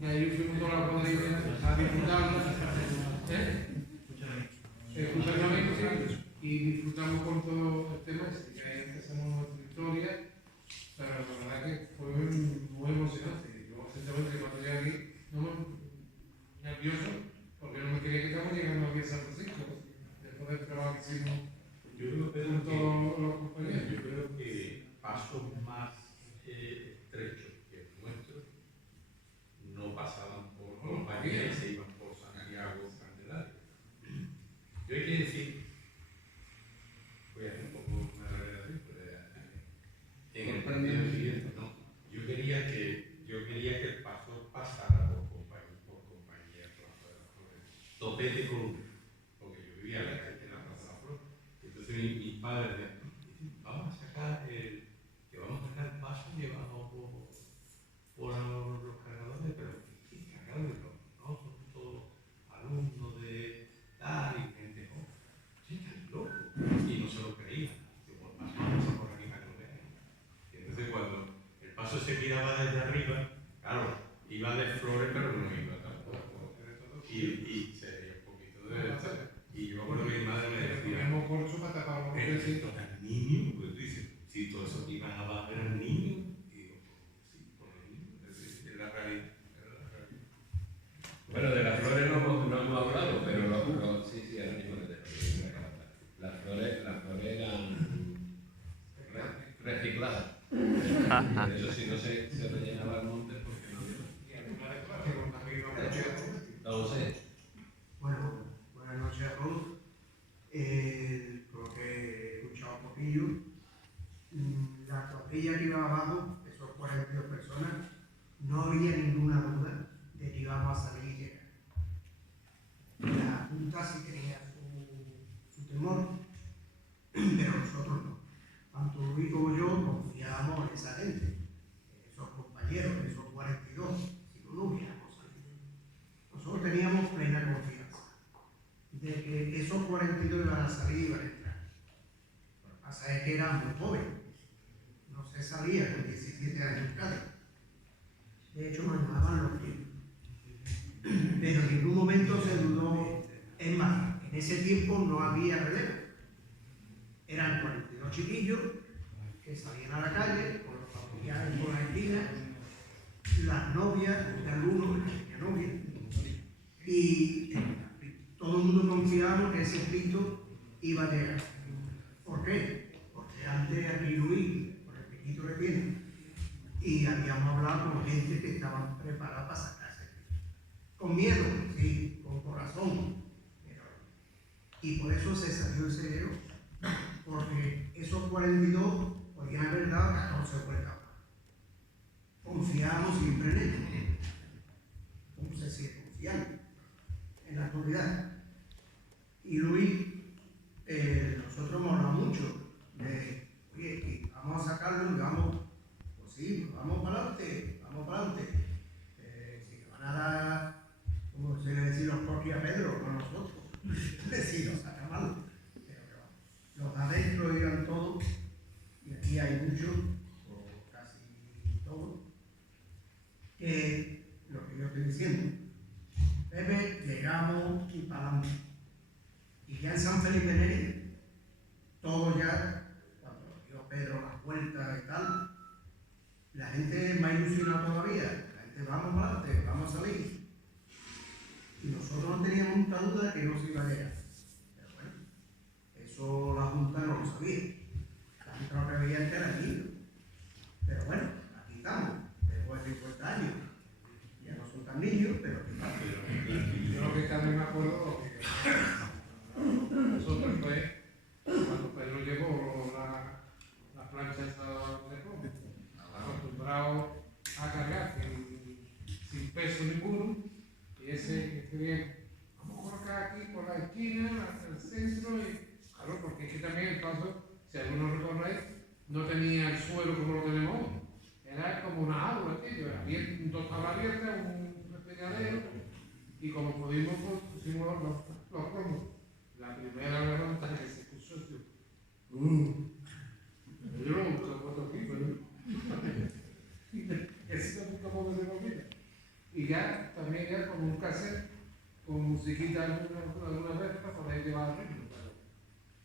Y ahí fuimos con la cuadrilla a disfrutarla. Escuchándomente y disfrutamos con todo este mes. Y ahí empezamos nuestra historia. Pero la verdad que fue muy emocionante. Yo, sinceramente, cuando llegué aquí, no me nervioso, porque no me quería que estamos llegando aquí a San Francisco. Después del trabajo que hicimos Yo creo con todos los compañeros. Yo creo que pasos más estrechos que el nuestro no pasaban por compañía y se iban por Santiago, Candelaria. Yo hay que decir, voy a hacer un poco una revelación, pero en el partido siguiente, no. Yo quería que el paso pasara por compañía Plaza de la Flores. Topete con porque yo vivía en la calle de la Plaza de la Flores. Entonces mis padres decían, vamos a sacar el paso llevado por los cargadores, pero ¿qué cargadores? No, son todos alumnos de tal y gente joven. Sí, están locos. Y no se lo creían. Digo, vamos por aquí para que lo vean. Y entonces cuando el paso se miraba desde arriba, claro, iba de flores, pero no iba tampoco. Y se veía un poquito de esto. Y yo me acuerdo que mi madre me decía, Tenemos corcho para tapar los esto eran niños, pues tú dices, si todo eso que iban a bajar eran niños, y digo, sí, por los niños, es la realidad. Bueno, de las flores no hemos hablado, pero sí, ahora mismo les dejo. Las flores eran recicladas. De hecho, si no se rellenaba el monte, porque no había. Y alguna vez con la misma No lo sé. Bueno, buenas noches a todos. Creo que he escuchado un poquillo. La cuadrilla que iba abajo, esos 42 personas, no había ninguna duda de que íbamos a salir y llegar. La Junta sí tenía su temor, pero nosotros no. Tanto Luis como yo confiábamos en esa gente, en esos compañeros, en esos 42, si no hubiéramos salido. Nosotros teníamos plena confianza de que esos 42 iban a salir y iban a entrar. Lo que pasa es que eran muy jóvenes, no se salía con 17 años cada. De hecho, nos llamaban los tiempos. Pero en ningún momento se dudó. Es más, en ese tiempo no había relevo. Eran 42 chiquillos que salían a la calle con los familiares por la esquina, las novias de algunos, la niña novia, y todo el mundo confiábamos que ese pito iba a llegar. ¿Por qué? Porque antes aquí Luis, por el piquito que tiene, y gente que estaban preparadas para sacarse. Con miedo, sí, con corazón. Y por eso se salió ese dinero, porque esos 42 podían haber dado 14 vueltas más. Confiamos siempre en él. ¿Cómo se sigue confiando en la autoridad? Y Luis, nosotros hemos hablado mucho de, oye, que vamos a sacarlo y vamos, pues sí, vamos para adelante, vamos para adelante. Si le van a dar, como se le decía los coquis a Pedro, no a nosotros. Sí, nos saca mal, pero que va. Los de adentro dirán todo, y aquí hay muchos, o casi todos, que lo que yo estoy diciendo, Pepe, llegamos y para adelante. Y ya en San Felipe Neri, todo ya, cuando dio Pedro las vueltas y tal, la gente más ilusionada todavía, la gente vamos para adelante, vamos a salir. Y nosotros no teníamos mucha duda de que no se iba a llegar. Pero bueno, eso la Junta no lo sabía. La Junta lo que veía que era niño. Pero bueno, aquí estamos, después de 50 años. Ya no son tan niños, pero aquí estamos. Yo lo que también me acuerdo que nosotros fue cuando Pedro llevó la plancha esa de plomo, acostumbrado a cargar sin peso ninguno. Y ese que bien, vamos a colocar aquí por la esquina, hasta el centro, y claro, porque es que también el paso, si alguno recorre, no tenía el suelo como lo tenemos hoy. Era como una aula, aquello, había dos tablas abiertas, un respiradero, y como pudimos, pues, pusimos los plomos. La primera levanta que se puso, yo lo puesto aquí, pero ese es como que se olvida. Y ya, también ya como un cassette, con musiquita alguna vez para poder llevar al ritmo.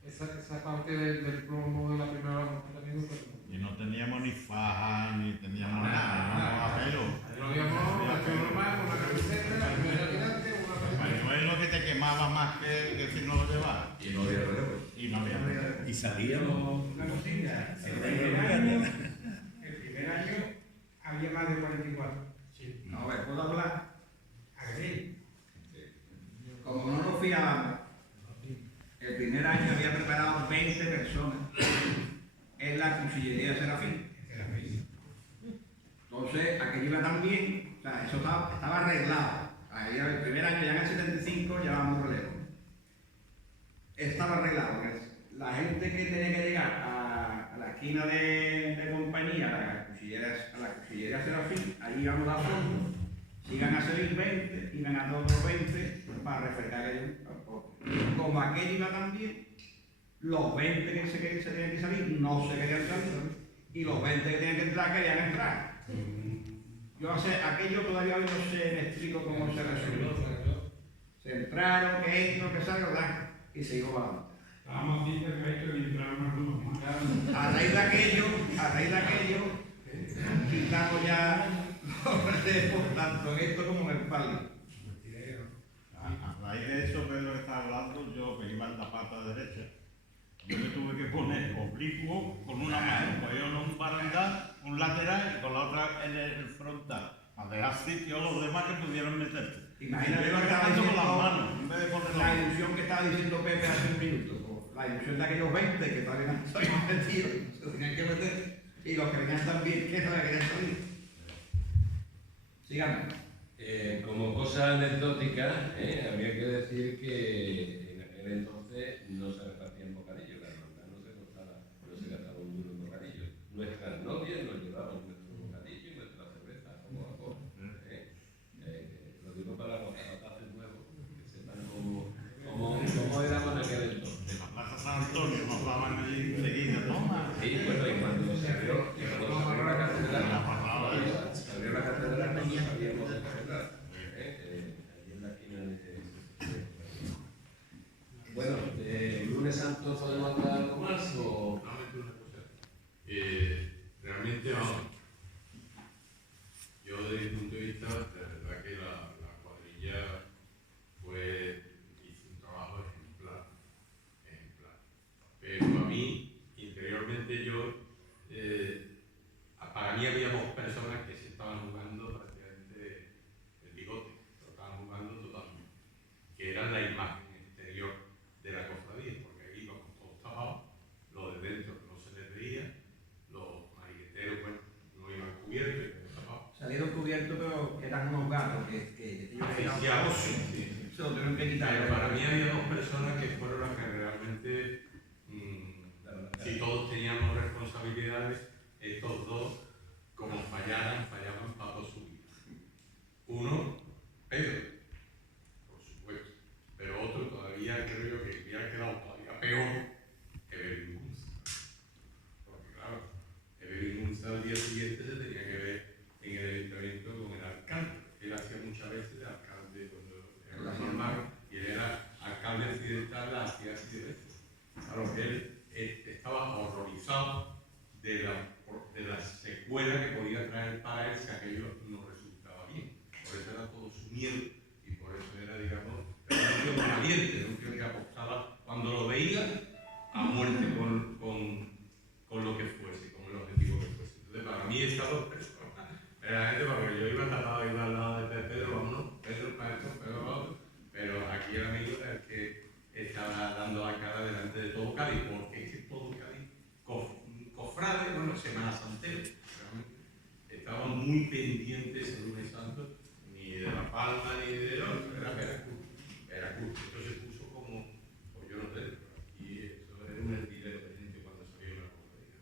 Esa parte del plomo de la primera volta también no tenemos. Y no teníamos ni faja, ni teníamos nada, a pelo. No habíamos hecho normal, una camiseta, la primera tirante, una Pañuelo que te quemaba más que si no lo llevabas. Y no había relevo. Y no había relevo. Y salíamos. Una cosilla, el primer año había más de 44. Sí. No, a ver, ¿puedo hablar? Aquí. Como no nos fiábamos, el primer año había preparado 20 personas en la cuchillería de Serafín. Entonces, aquello iba tan bien, o sea, eso estaba arreglado. Ahí el primer año, ya en el 75, llevábamos relevo. Estaba arreglado. La gente que tenía que llegar a la esquina de compañía, a la cuchillería Serafín, ahí íbamos a fondo. Si iban a salir 20, iban a todos los 20 para refrescar ellos tampoco. Como aquello iba tan bien, los 20 que se tenían que salir no se querían salir, y los 20 que tenían que entrar querían entrar. Yo sé, aquello todavía hoy no sé, me explico cómo se resolvió. Se entraron, que entro, que salgo, y se iba para adelante. Estábamos aquí perfectos y entraron algunos más. A raíz de aquello, quitamos ya los relevos, tanto en esto como en el palio. A raíz de eso, Pedro que estaba hablando, yo que iba en la pata derecha, yo me tuve que poner oblicuo con una mano, pues yo en un barandal, un lateral y con la otra en el frontal, para dejar sitio a los demás que pudieran meterse. Imagínate lo que estaba con las diciendo, manos, en vez de poner la ilusión que estaba diciendo Pepe hace un minuto, la ilusión de aquellos 20 que todavía no se habían metido, se tenían que meter, y los que venían también que no querían salir. Síganme. Como cosa anecdótica, había que decir que en aquel entonces no se repartían bocadillos, la hermandad no se gastaba un duro en bocadillos. Nuestras novias nos llevaban nuestro bocadillo y nuestra cerveza como a poco. Lo digo para los capataces nuevos, que sepan cómo éramos en aquel entonces. En la Plaza San Antonio nos daban allí enseguida, toma. Sí, bueno, y cuando se abrió la catedral, abrió la catedral, no sabíamos de catedral. Allí en la esquina de... Bueno, lunes ayuntamiento, pero eran unos gatos que ellos Oficiales, sí. se lo tuvieron que quitar. Pero para mí había dos personas que fueron las que realmente, si todos teníamos responsabilidades, estos dos, como fallaban para toda su vida. Uno, Pedro, por supuesto, pero otro todavía creo que había quedado todavía peor que Evelyn Gunza. Porque claro, Evelyn Gunza al día siguiente se tenía que ver en el ayuntamiento con el alcalde. Él hacía muchas veces de alcalde cuando era normal y él era alcalde accidental, la hacía así de veces. Claro que él estaba horrorizado de la secuela que podía traer para él si aquello no resultaba bien. Por eso era todo su miedo y por eso era, digamos, era un tío valiente, un tío que apostaba cuando lo veía a muerte con lo que fuese, con el objetivo que fuese. Entonces, para mí estas dos personas, era la gente, porque yo iba tapado, iba al lado de Pedro, vámonos, Pedro para esto, Pedro para otro, pero aquí el amigo era el que estaba dando la cara delante de todo Cádiz, porque es que todo Cádiz, cofrade, bueno, Semana Santera, realmente, estaban muy pendientes el lunes santo, ni de La Palma ni de otro, era Veracruz. Esto se puso como, pues yo no sé, y eso era un hervidero de gente cuando salió la cofradía.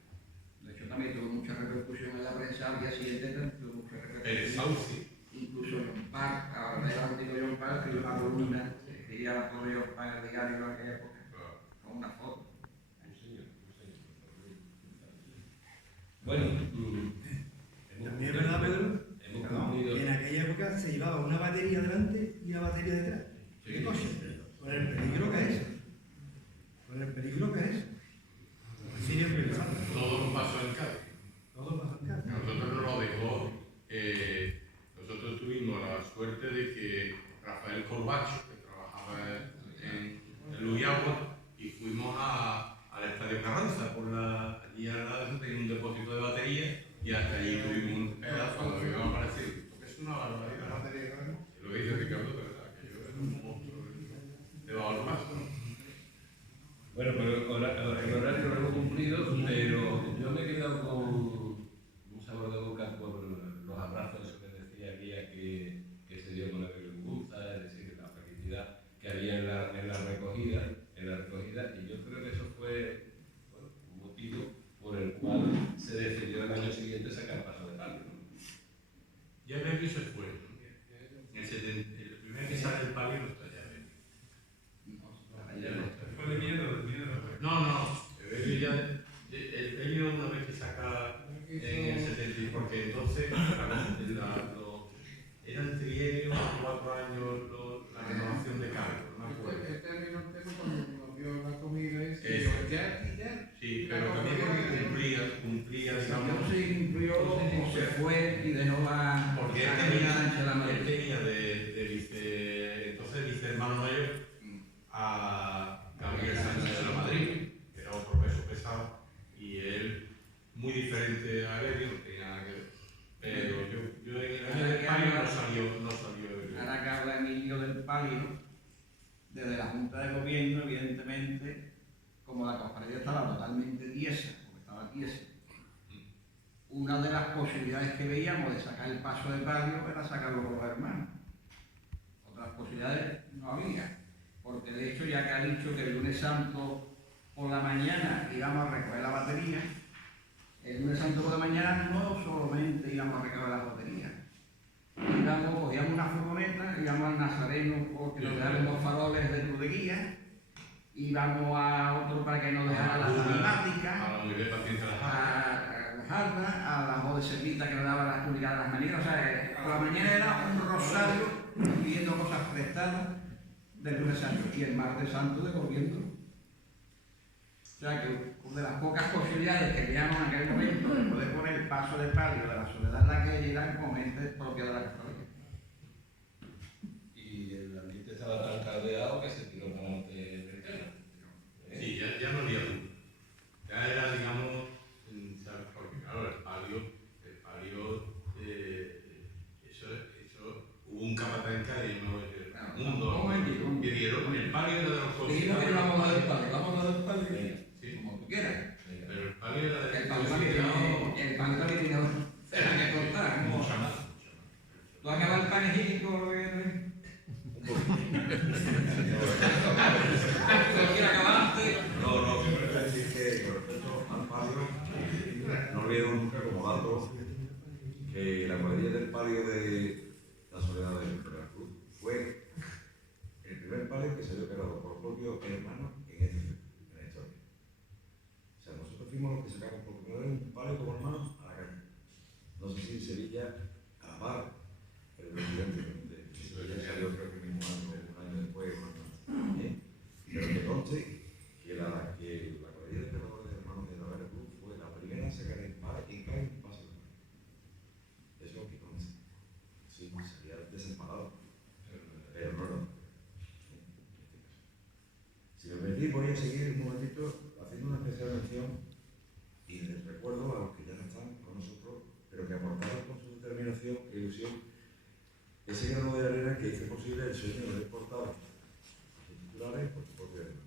De hecho, también tuvo mucha repercusión en la prensa al día siguiente, tuvo mucha repercusión. El Sauce. Incluso John Park, ahora era el antiguo John Park, que una columna, escribía la por John Park el diario en aquella época, con una foto. Bueno, También es verdad, Pedro, hemos perdón, cumplido. que en aquella época se llevaba una batería delante y una batería detrás. ¿Qué cosa? Con el peligro que es. Con el peligro que es. Sigue pensando. Todo pasó en Cádiz. Todo pasa en casa. Nosotros nos lo dejó, nosotros tuvimos la suerte de que Rafael Corbacho, que trabajaba en Luyagua, y fuimos al Estadio Carranza, allí al lado tenía un depósito de batería, y hasta allí tuvimos un pedazo, cuando íbamos a aparecer, porque es una barbaridad. Lo que dice Ricardo, ¿verdad? Que yo era un monstruo de balonmano, ¿no? Bueno, pero el horario lo hemos cumplido, pero yo me he quedado con un sabor de boca por los abrazos que decía Guía que se dio con la Gunza, es decir, la felicidad que había en la recogida, y yo creo que eso fue un motivo por el cual se decidió el año siguiente sacar paso de palio, ¿no? Ya Bello se fue, ¿no? El primer que sale del palio no está ya Bello. Fue de miedo. No, el Bello una vez que saca en el 70, porque entonces eran trienios, 4 años la renovación de cargos, no me acuerdo. Este terminó el tema cuando nos dio la comida y Eso. ya. Sí, pero también porque cumplía, digamos. No se cumplió, se fue y dejó la. Porque la él cancha de la Madrid. tenía entonces vicehermano mayor a Gabriel Sánchez de la Madrid, que era otro peso pesado, y él, muy diferente a él, no tenía nada que ver. Pero yo en el año del palio no salió. Ahora que habla Emilio del palio, desde la Junta de Gobierno, evidentemente, como la cofradía estaba totalmente tiesa, porque estaba tiesa, una de las posibilidades que veíamos de sacar el paso de palio era sacarlo con los hermanos. Otras posibilidades no había, porque de hecho ya que ha dicho que el lunes santo por la mañana íbamos a recoger la batería, el lunes santo por la mañana no solamente íbamos a recoger las baterías, cogíamos una furgoneta, íbamos al Nazareno porque nos dejaron los faroles de cruz de guía, íbamos a otro para que nos dejara las climáticas, A la unidad de paciencia de la a las jardas, a la voz de servita que nos daba las túnicas de las maneras. O sea, por la mañana era un rosario pidiendo cosas prestadas del lunes santo y el martes santo devolviendo. O sea que de las pocas posibilidades que teníamos en aquel momento de poder poner el paso de palio de la Soledad en la calle era con gente propia de la cofradía. Y el ambiente estaba tan caldeado que se tiró para adelante del tema. Sí, ya no había duda. Ya era, digamos, ¿sabes? Porque claro, el palio, eso hubo un capataz en Cádiz, ¿no? El mundo, que dieron, el palio era de los Dijimos que no vamos a hablar del palio, vamos a hablar del palio, Sí, como tú quieras. pero el palio era de El palio también tiene, era que contar, ¿no? mucha más. panegírico lo que ¿Lo quiere acabar? No, simplemente decir que con respecto al palio, no olvido nunca como dato que la cuadrilla del palio de la Soledad de Veracruz fue el primer palio que salió cargado por propio hermano en la historia. O sea, nosotros fuimos los que sacamos por primera vez un palio como hermano a la calle. No sé si en Sevilla, a la par, el presidente de Sevilla salió creo que el mismo año, un año después, pero que conste que la cuadrilla de pescadores de hermanos de la Veracruz fue la primera en sacar en calle un paso de mar. Eso que conste. Sí, salía desemparado, pero no lo. Si me permitís, voy a seguir un momentito haciendo una especial mención y les recuerdo a los que ya no están con nosotros, pero que aportaron con su determinación e ilusión ese grano de arena que hizo posible el sueño de haber portado sus titulares por su propio hermano.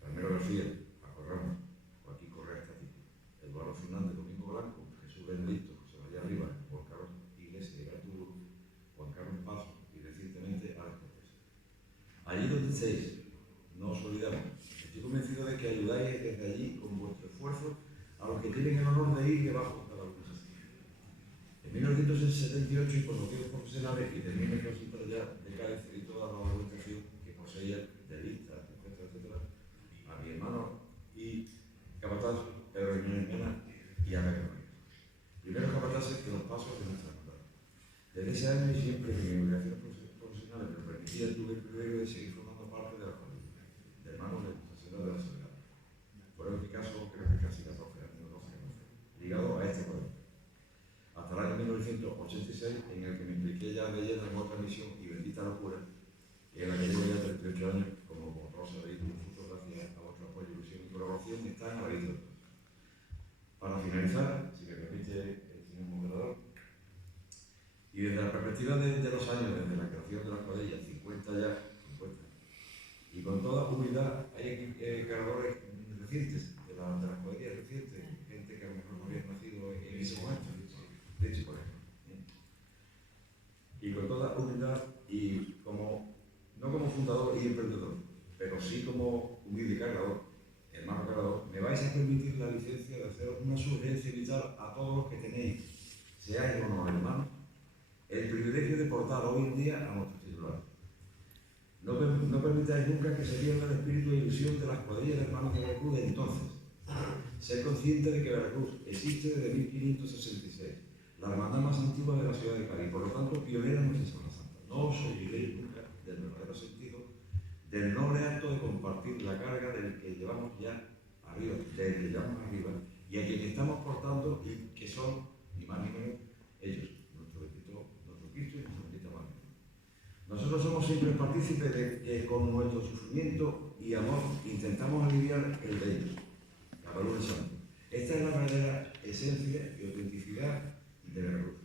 Palmero García, Paco Ramos, Joaquín Correa Estático, Eduardo Fernández, Domingo Blanco, Jesús Benedicto, José María Rivas, Juan Carlos Iglesias de Arturo, Juan Carlos Paso y recientemente Alex Cortés. Allí donde estéis, no os olvidamos. Estoy convencido de que ayudáis desde allí con vuestro esfuerzo a los que tienen el honor de ir debajo de cada una. En 1978, y por motivos profesionales, y termino el consultor ya de Cádiz, y toda la documentación que poseía de listas, etcétera, a mi hermano y capataz Pedro Jiménez Mena y a Pedro María. Primero capataces que los pasos de nuestra hermandad. Desde ese año y siempre que mi obligación profesional me lo permitía, tuve el privilegio de seguir formando parte de la familia, de hermanos de Nuestra Señora de la Soledad. Fueron en mi caso, creo que casi 14 años, ligado a este pueblo. Hasta el año 1986, en el que me impliqué ya de lleno en otra misión y bendita locura, y en la que llevo ya 38 años, como todos sabéis, muchas gracias a vuestro apoyo, ilusión y colaboración, están a la vista de todos. Para finalizar, si me permite el señor moderador, y desde la perspectiva de los años, desde la creación de las cuadrillas, 50 ya, y con toda humildad, hay aquí cargadores recientes, de las cuadrillas recientes, gente que a lo mejor no había nacido en ese momento, de hecho, por ejemplo. Y con toda humildad, y no como fundador y emprendedor, pero sí como humilde cargador, hermano cargador, me vais a permitir la licencia de hacer una sugerencia vital a todos los que tenéis, seáis o no hermanos, el privilegio de portar hoy en día a nuestros titulares. No permitáis nunca que se pierda el espíritu e ilusión de las cuadrillas de hermanos de Veracruz de entonces. Ser consciente de que Veracruz existe desde 1566, la hermandad más antigua de la ciudad de Cádiz, por lo tanto pionera en nuestra Semana Santa. No os olvidéis nunca del verdadero sentido del noble acto de compartir la carga del que llevamos ya arriba, y a quien estamos portando y que son, ni más ni menos, ellos, nuestro Cristo y nuestra bendita Madre. Nosotros somos siempre partícipes de que con nuestro sufrimiento y amor intentamos aliviar el de ellos, la valor santo. Esta es la verdadera esencia y autenticidad de Veracruz.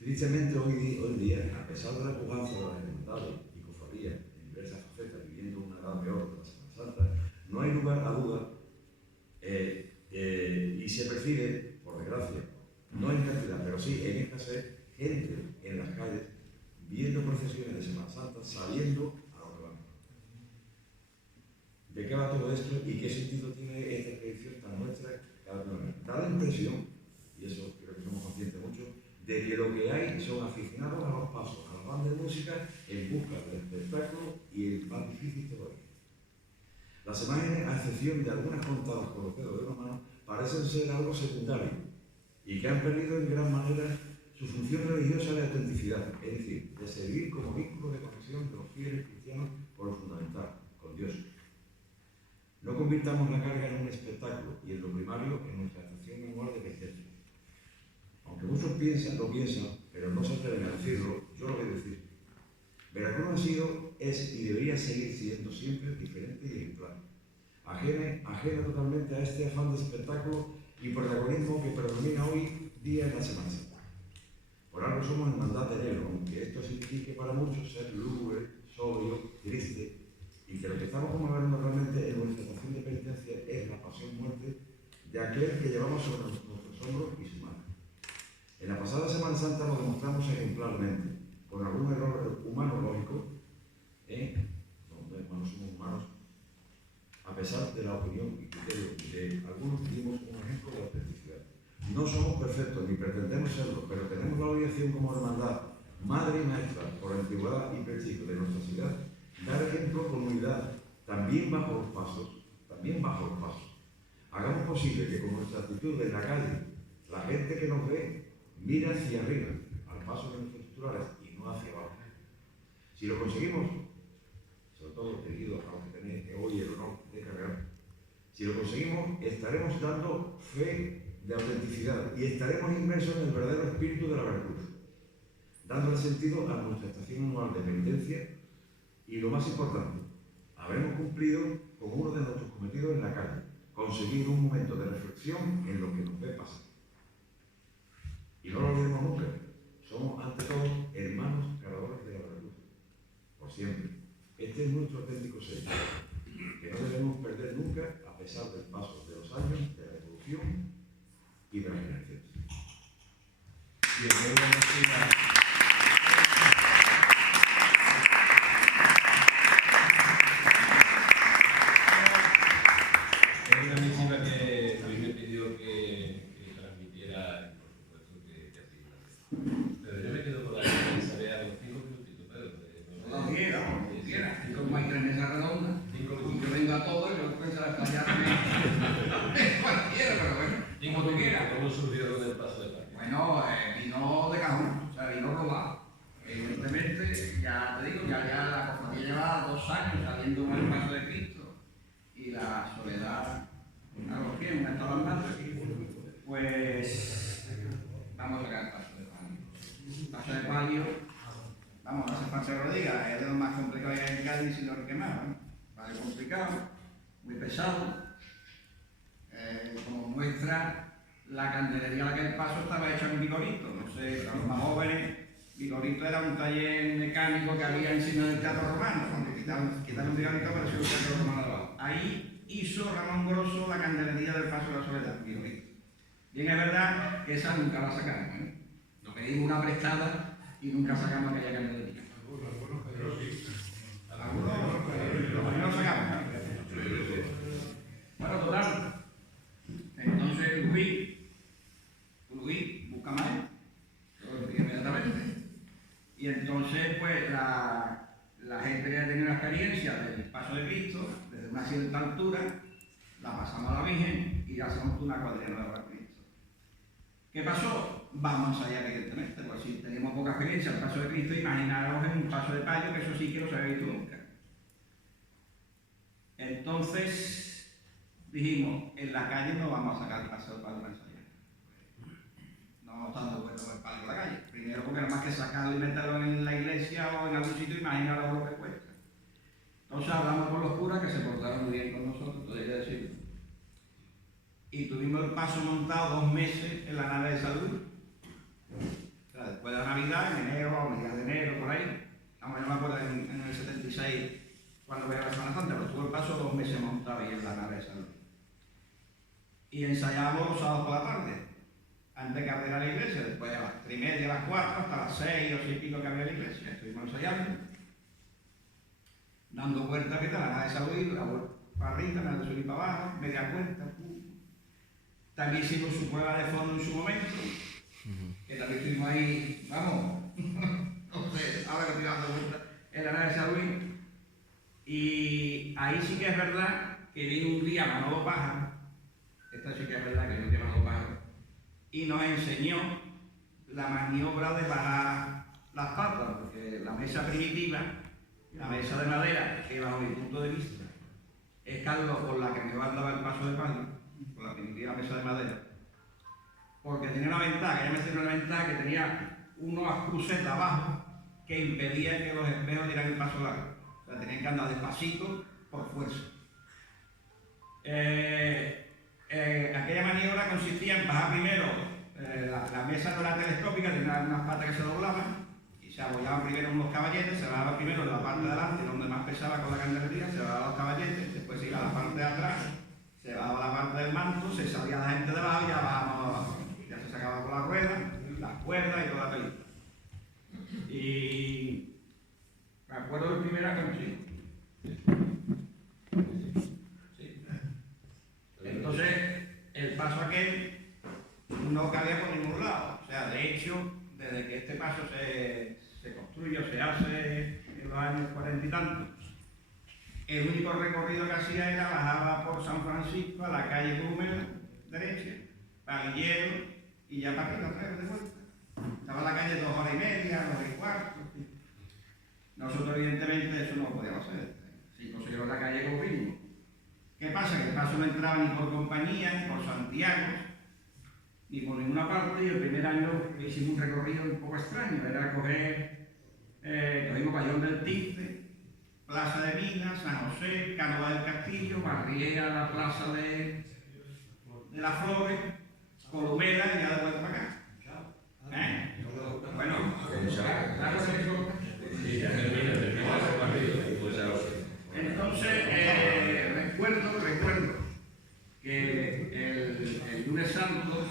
Tristemente hoy día, a pesar de la pujanza de las hermandades y cofradías en diversas facetas, viviendo una edad de oro de la Semana Santa, no hay lugar a duda y se percibe, por desgracia, no en cantidad, pero sí en escasez, gente en las calles viendo procesiones de Semana Santa, sabiendo a lo que van. ¿De qué va todo esto y qué sentido tiene esta tradición tan nuestra cada vez? Da la impresión, y eso creo que somos conscientes mucho, de que lo que hay son aficionados a los pasos, a las bandas de música en busca del espectáculo y el más difícil todavía. Las imágenes, a excepción de algunas contadas con los dedos de una mano, parecen ser algo secundario y que han perdido en gran manera su función religiosa de autenticidad, es decir, de servir como vínculo de conexión de los fieles cristianos con lo fundamental, con Dios. No convirtamos la carga en un espectáculo y en lo primario en nuestra estación anual de penitencia. Aunque muchos lo piensan, pero no se atreven a decirlo, yo lo voy a decir. Veracruz ha sido, es y debería seguir siendo siempre diferente y ejemplar. Ajena totalmente a este afán de espectáculo y protagonismo que predomina hoy día en la Semana Santa. Por algo somos hermandad de negro, aunque esto signifique para muchos ser lúgubre, sobrio, triste, y que lo que estamos conmemorando realmente en nuestra estación de penitencia es la pasión-muerte de aquel que llevamos sobre nuestros hombros y su mano. En la pasada Semana Santa lo demostramos ejemplar totalmente, con algún error humano lógico, donde no somos humanos, a pesar de la opinión y criterio de algunos, dimos un ejemplo de autenticidad. No somos perfectos ni pretendemos serlo, pero tenemos la obligación como hermandad, madre y maestra, por antigüedad y prestigio de nuestra ciudad, dar ejemplo con unidad, también bajo los pasos. Hagamos posible que con nuestra actitud en la calle, la gente que nos ve mira hacia arriba, al paso de nuestros titulares y no hacia abajo. Si lo conseguimos, sobre todo los queridos a los que tenéis hoy el honor de cargar, si lo conseguimos, estaremos dando fe de autenticidad y estaremos inmersos en el verdadero espíritu de la Veracruz, dando el sentido a nuestra estación anual de penitencia y, lo más importante, habremos cumplido con uno de nuestros cometidos en la calle, conseguir un momento de reflexión en lo que nos ve pasar. Y no lo olvidemos nunca, somos ante todo hermanos cargadores de la Veracruz, por siempre. Este es nuestro auténtico sello, que no debemos perder nunca a pesar del paso de los años, de la evolución y de las generaciones. Es una misiva que Luis me pidió que transmitiera, y por supuesto que así lo hace. Pero yo me quedo con la pensaré a los 5 minutitos, Pedro. Cuando quiera. Y como hay 3 mesas redondas, y yo vengo a todo y yo pensar hasta allá cualquiera, pero bueno, como tú quieras. ¿Cómo surgió lo del paso de parque? Bueno, vino de cajón, o sea, vino robado. Evidentemente, ya te digo, ya la cofradía lleva 2 años saliendo con el paso de Cristo y la soledad a los pies, una estaba andando, pues vamos a sacar el paso de palio. El paso de palio, vamos, no hace falta que lo diga, es de lo más complicado que hay en Cádiz, sino el que más, ¿no? Vale, complicado, muy pesado, como muestra la candelería a la que el paso estaba hecho en Vigorito. No sé, para los más jóvenes, Vigorito era un taller mecánico que había encima del Teatro Romano. Cuando quitaron Vigorito apareció el Teatro Romano de abajo. Ahí hizo Ramón Grosso la candelería del Paso de la Soledad, Vigorito. Bien, es verdad que esa nunca la sacamos, ¿eh? Nos pedimos una prestada y nunca sacamos aquella candelería. Algunos sacamos, ¿no? Bueno, total. Entonces Luis busca más inmediatamente. Y entonces, pues, la gente que ha tenido una experiencia del paso de Cristo, desde una cierta altura, la pasamos a la Virgen y hacemos una cuadrilla nueva para Cristo. ¿Qué pasó? Vamos allá, evidentemente, pues si teníamos poca experiencia el paso de Cristo, imaginaros en un paso de palio, que eso sí que no se había visto nunca. Entonces, dijimos, en la calle no vamos a sacar el paso de palio para ensayar. No vamos dando vueltas con el palio en la calle. Primero porque nada más que sacarlo y meterlo en la iglesia o en algún sitio, imaginaros lo que cuesta. Entonces hablamos con los curas que se portaron muy bien con nosotros, podría decirlo. Y tuvimos el paso montado 2 meses en la nave de salud. O sea, después de la Navidad, en enero, a mediados de enero, por ahí. Vamos, no me acuerdo en el 76, cuando veía la Semana Santa, pero tuvo el paso 2 meses montado ahí en la nave de salud. Y ensayábamos los sábados por la tarde, antes que abriera la iglesia, después a las 3:30, a las 4, hasta las 6 o 6 y pico que había la iglesia. Estuvimos ensayando, dando vueltas, ¿qué tal? La nave de salud, la vuelta para arriba, la de subir para abajo, media vuelta, También hicimos su prueba de fondo en su momento, que también estuvimos ahí, vamos, no sé, ahora que estoy dando vueltas en la nave de salud. Y ahí sí que es verdad que vino un día Manolo Pájaro, esta sí que es verdad que vino un día Manolo Pájaro, y nos enseñó la maniobra de bajar las patas, porque la mesa primitiva, la mesa de madera, que bajo mi punto de vista es Carlos por la que me va a dar el paso de palio, por la primitiva mesa de madera, porque tenía una ventaja, ella me enseñó una ventaja que tenía unas crucetas abajo que impedían que los espejos dieran el paso largo. O sea, tenían que andar despacito por fuerza. Aquella maniobra consistía en bajar primero la mesa no era telescópica, tenía unas patas que se doblaban y se apoyaban primero en unos caballetes, se bajaba primero en la parte de adelante, donde más pesaba con la candelería, se bajaba los caballetes, después se iba a la parte de atrás, se bajaba la parte del manto, se salía la gente de abajo y ya bajábamos abajo. Ya se sacaba por la rueda, las cuerdas y toda la película. paso se construye o se hace en los años 40 y tantos. El único recorrido que hacía era bajaba por San Francisco a la calle Grumel, derecha, Palillero y ya para arriba, otra vez de vuelta. Estaba la calle 2 horas y media, 2 y cuarto. Nosotros, evidentemente, eso no lo podíamos hacer. Si conseguimos la calle como mínimo. ¿Qué pasa? Que el paso no entraba ni por compañía, ni por Santiago, ni por ninguna parte. Y el primer año hicimos un recorrido un poco extraño. Era cogimos Bayón del Tigre, Plaza de Minas, San José, Cánovas del Castillo, Barriera, la Plaza de las Flores, Columela y ya de vuelta para acá. Bueno, claro que eso. Entonces, recuerdo que el lunes santo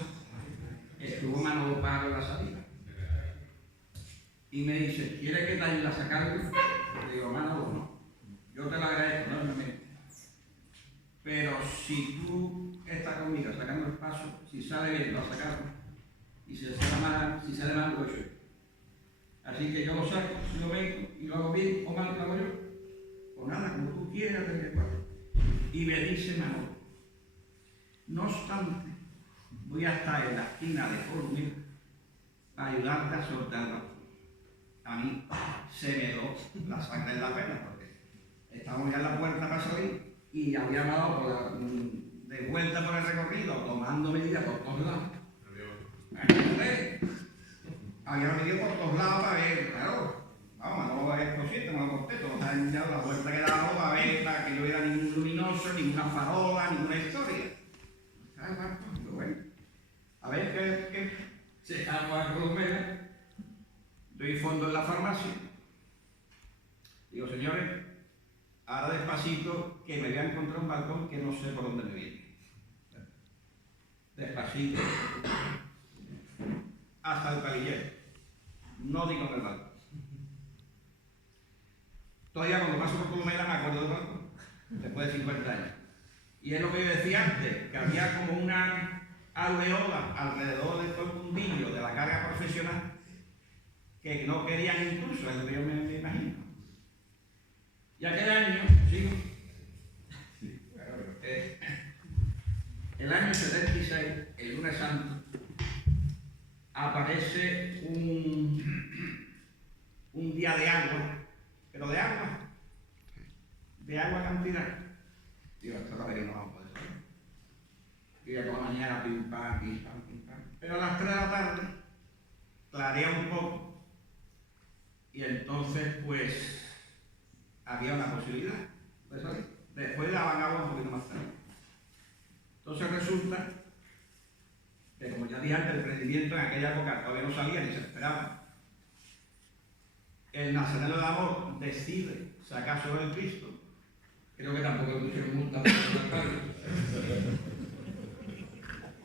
estuvo Manolo Pájaro en la salida y me dice, ¿quieres que te ayude a sacarlo? Le digo, Manolo, no, yo te lo agradezco enormemente, pero si tú estás conmigo sacando el paso, si sale bien lo sacamos y si sale mal lo hecho. Así que yo lo saco, si lo vengo y lo hago bien o mal lo hago yo. Pues nada, como tú quieras, y me dice Manolo, no obstante, voy a estar en la esquina de Columela para ayudarte a soltarla. A mí se me dio la sangre en la pena, porque estábamos ya en la puerta para salir y había dado de vuelta por el recorrido, tomando medidas por todos lados. Había venido por todos lados para ver, claro. Vamos, no es consciente, no lo conté, todos han dado la vuelta que he dado para ver, para que no hubiera ningún luminoso, ninguna farola, ninguna historia. Bueno, a ver qué llegamos a Columela, doy fondo en la farmacia. Digo, señores, ahora despacito, que me voy a encontrar un balcón que no sé por dónde me viene. Despacito. Hasta el palillero. No digo en el balcón. Todavía cuando paso por Columela me acuerdo del balcón, después de 50 años. Y es lo que yo decía antes, que había como una aureola alrededor de todo el mundillo de la carga profesional que no querían incluso, es lo que yo me imagino. Y aquel año, sigo, el año 76, el lunes santo, aparece un día de agua, pero de agua cantidad. Digo, esto no vamos a poder saber. Y ya por la mañana, pim pam. Pero a las 3 de la tarde, clarea un poco, y entonces, pues, había una posibilidad de salir. Después daban agua un poquito más tarde. Entonces resulta que, como ya dije antes, el prendimiento en aquella época todavía no salía ni se esperaba. El Nazareno del Amor decide sacar sobre el Cristo. Creo que tampoco le pusieron multa por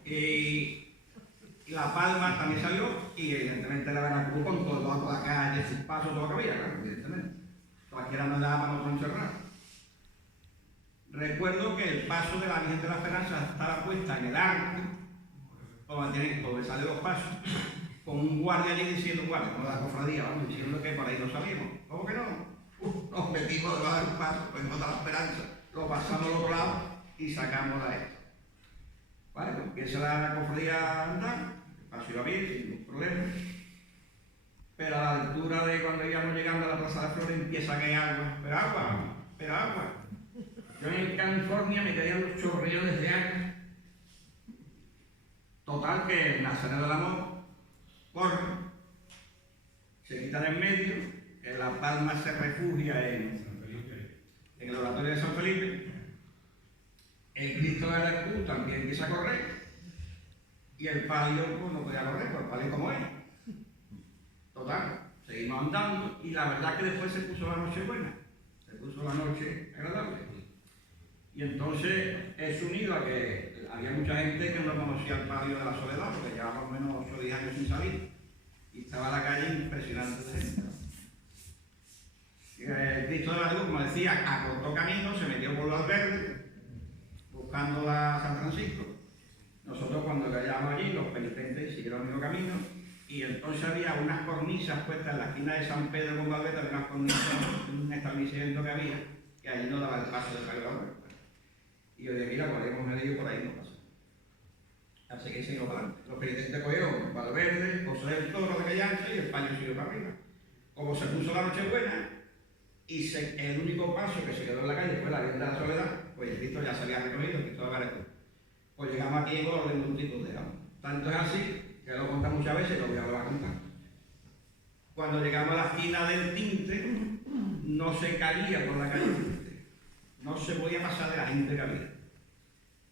y La Palma también salió, y evidentemente la Veracruz con todo la calle, sin paso, todo lo que había, claro, evidentemente. Cualquiera no daba para nosotros encerrar. Recuerdo que el paso de la Virgen de la Esperanza estaba puesta en el arco, donde salen los pasos, con un guardia allí diciendo, guardia, con la cofradía, vamos, diciendo que por ahí no salimos. ¿Cómo que no? Nos metimos debajo del paso, pues no da la esperanza, lo pasamos al otro lado y sacamos la esto. Vale, pues empieza la cofradía a andar, el paso iba bien, sin ningún problema. Pero a la altura de cuando íbamos llegando a la Plaza de Flores empieza a caer agua, pero agua. Yo en California me caían los chorrillones de agua. Total que el Nazareno del Amor corre, se quita de en medio, que La Palma se refugia en el oratorio de San Felipe, el Cristo de Veracruz también empieza a correr, y el palio pues, no podía correr, pues el palio como es. Total, seguimos andando, y la verdad que después se puso la noche buena, se puso la noche agradable. Y entonces es unido a que había mucha gente que no conocía el palio de la Soledad, porque llevaba más o menos 8 o 10 años sin salir, y estaba la calle impresionante de gente. El Cristo de Veracruz, como decía, acortó camino, se metió por los verdes, buscando a San Francisco. Nosotros cuando llegamos allí, los penitentes siguieron el mismo camino, y entonces había unas cornisas puestas en la esquina de San Pedro con Valverde, había unas cornisas en un establecimiento que había, que allí no daba el paso de cargador. Y yo dije, mira, podemos medir por ahí, no pasa. Así que se iba para adelante. Los penitentes cogieron Valverde, José del Toro de Callancha y el paño siguió para arriba. Como se puso la Nochebuena, y el único paso que se quedó en la calle fue la Virgen de la Soledad, pues el Cristo ya se había recogido, el Cristo de Bareto. Pues llegamos aquí en orden multitud de agua. Tanto es así, que lo contado muchas veces y lo voy a volver a contar. Cuando llegamos a la esquina del Tinte, no se caía por la calle Tinte. No se podía pasar de la gente que había.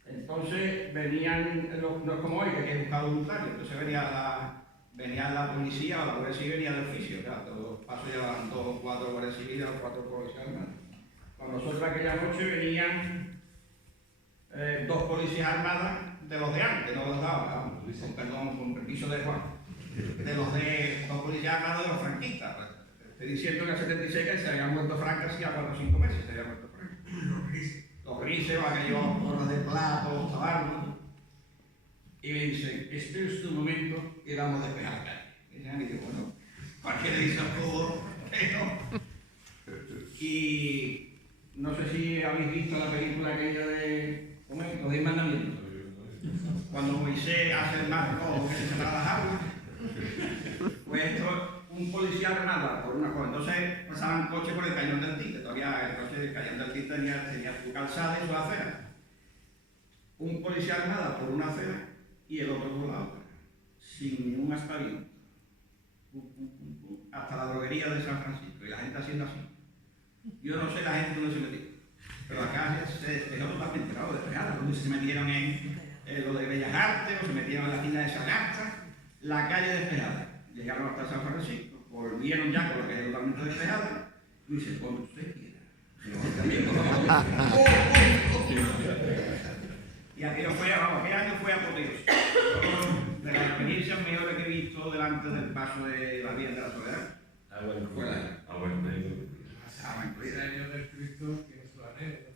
Entonces venían, no es como hoy, que hay que buscar voluntarios, entonces venía la policía o la Guardia Civil venía de oficio, claro, todos los pasos llevaban 2 o 4 guardias civiles o 4 policías armados. Con nosotros aquella noche venían 2 policías armadas de los de antes, no los de ahora, con perdón, con permiso de Juan, de los de 2 policías armados de los franquistas. Estoy diciendo que en el 76 que se habían muerto Franca hacía 4 o 5 meses, se habían muerto Franca. Los grises, aquellos horas de plato, tabarnos. Y me dicen, espera usted un momento y vamos a despejar la calle. Y ya me digo, bueno, cualquiera dice todo, pero... Y no sé si habéis visto la película aquella de los 10 mandamientos. Cuando Moisés hace el mar rojo que se separa las aguas, pues esto, un policía armado por una cosa. Entonces pasaban coches por el cañón del Tinte, todavía el coche del cañón del Tinte tenía su calzada y su acera. Un policía armado por una acera y el otro por la otra, sin ningún aspaviento, hasta la droguería de San Francisco, y la gente haciendo así. Yo no sé la gente dónde se metió, pero acá se despejó totalmente, claro, despejada, donde se metieron en lo de Bellas Artes, o se metieron en la esquina de Sagasta, la calle despejada. Llegaron hasta San Francisco, volvieron ya con la calle totalmente despejada, y dice, como usted quiera. Y aquello fue, vamos, aquel año fue apoteósico. De las experiencias mejores que he visto delante del paso de la Virgen de la Soledad. Fue la Ese año del Cristo tiene su anécdota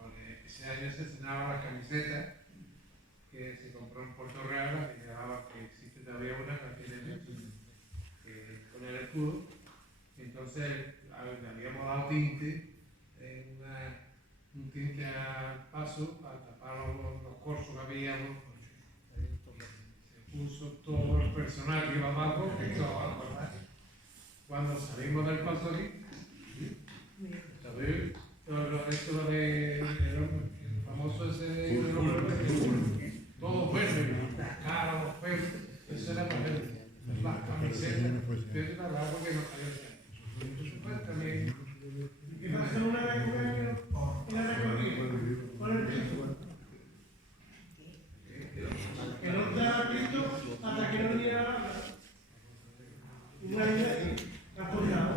también. Ese año se estrenaba la camiseta que se compró en Puerto Real y llevaba que existe todavía una que tiene con el escudo. Y entonces le habíamos dado tinte, un tinte al paso para tapar los corsos que habíamos. Se puso todo el personal que iba abajo, cuando salimos del paso aquí, ¿sabéis? Esto de el famoso ese de todo verde, la cara, los pelos, eso era para ver las camisetas, eso era algo que nos cayó también. ¿Qué pasa una vez con el con el Cristo? Que no está Cristo hasta que no viniera la banda. Una idea transportada.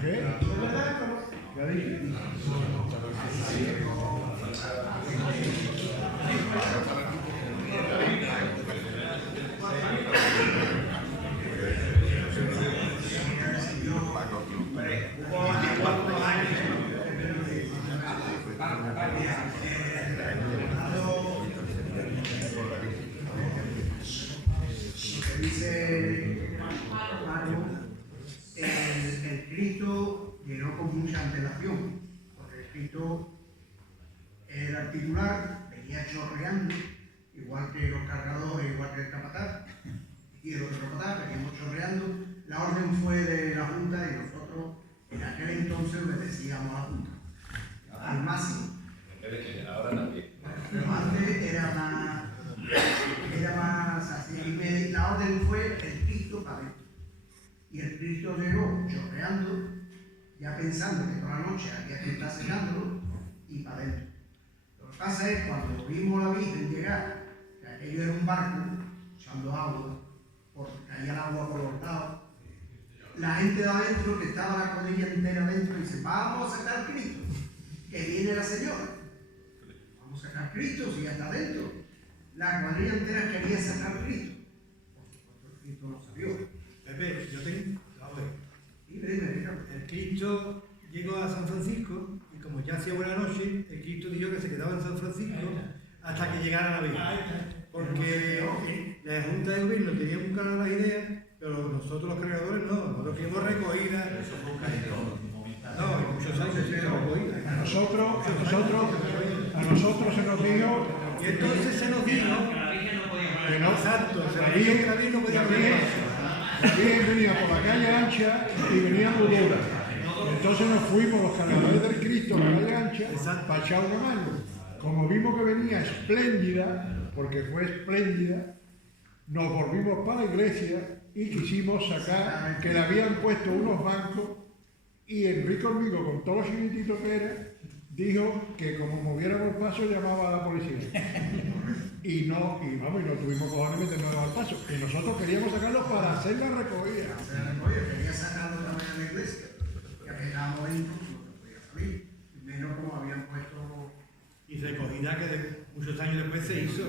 ¿Qué? ¿Es verdad o no? ¿Qué dije? Dice Mario, el Cristo llegó con mucha antelación, porque el Cristo era el titular, venía chorreando, igual que los cargadores, igual que el capataz, y el otro capataz veníamos chorreando. La orden fue de la Junta y nosotros en aquel entonces obedecíamos a la Junta, al máximo. Ahora también. Pero antes era más así. Y la orden fue el Cristo para adentro. Y el Cristo llegó chorreando, ya pensando que toda la noche había que estar secándolo, y para adentro. Lo que pasa es cuando vimos la Virgen llegar, que aquello era un barco echando agua, porque caía el agua por los lados, la gente de adentro, que estaba la codilla entera adentro, dice, vamos a sacar Cristo, que viene la señora. Vamos a sacar Cristo si ya está adentro. La cuadrilla entera quería sacar Cristo. Por supuesto, el Cristo no salió. Pepe, yo tengo. A ver. Dime. El Cristo llegó a San Francisco y como ya hacía buena noche, el Cristo dijo que se quedaba en San Francisco hasta que llegara la Virgen. Porque la Junta de Gobierno tenía muy claras las ideas, pero nosotros los creadores no, nosotros queremos recogida. No, en muchos años sí recogida. A nosotros se nos dijo Y entonces se nos dijo que no. exacto, se nos dijo que la Virgen no podía hacer eso. También venía por la calle ancha y venía muy dura. Entonces nos fuimos los cargadores del Cristo a la calle ancha para echar una mano. Como vimos que venía espléndida, porque fue espléndida, nos volvimos para la iglesia y quisimos sacar que le habían puesto unos bancos y Enrique Hormigo, con todos los chiquititos que era, dijo que como moviéramos el paso llamaba a la policía. Y no tuvimos cojones de meternos al paso. Y nosotros queríamos sacarlo para hacer la recogida. Quería sacarlo también a la iglesia, que apretamos ahí, no podía salir, menos como habían puesto. Y recogida que muchos años después se hizo.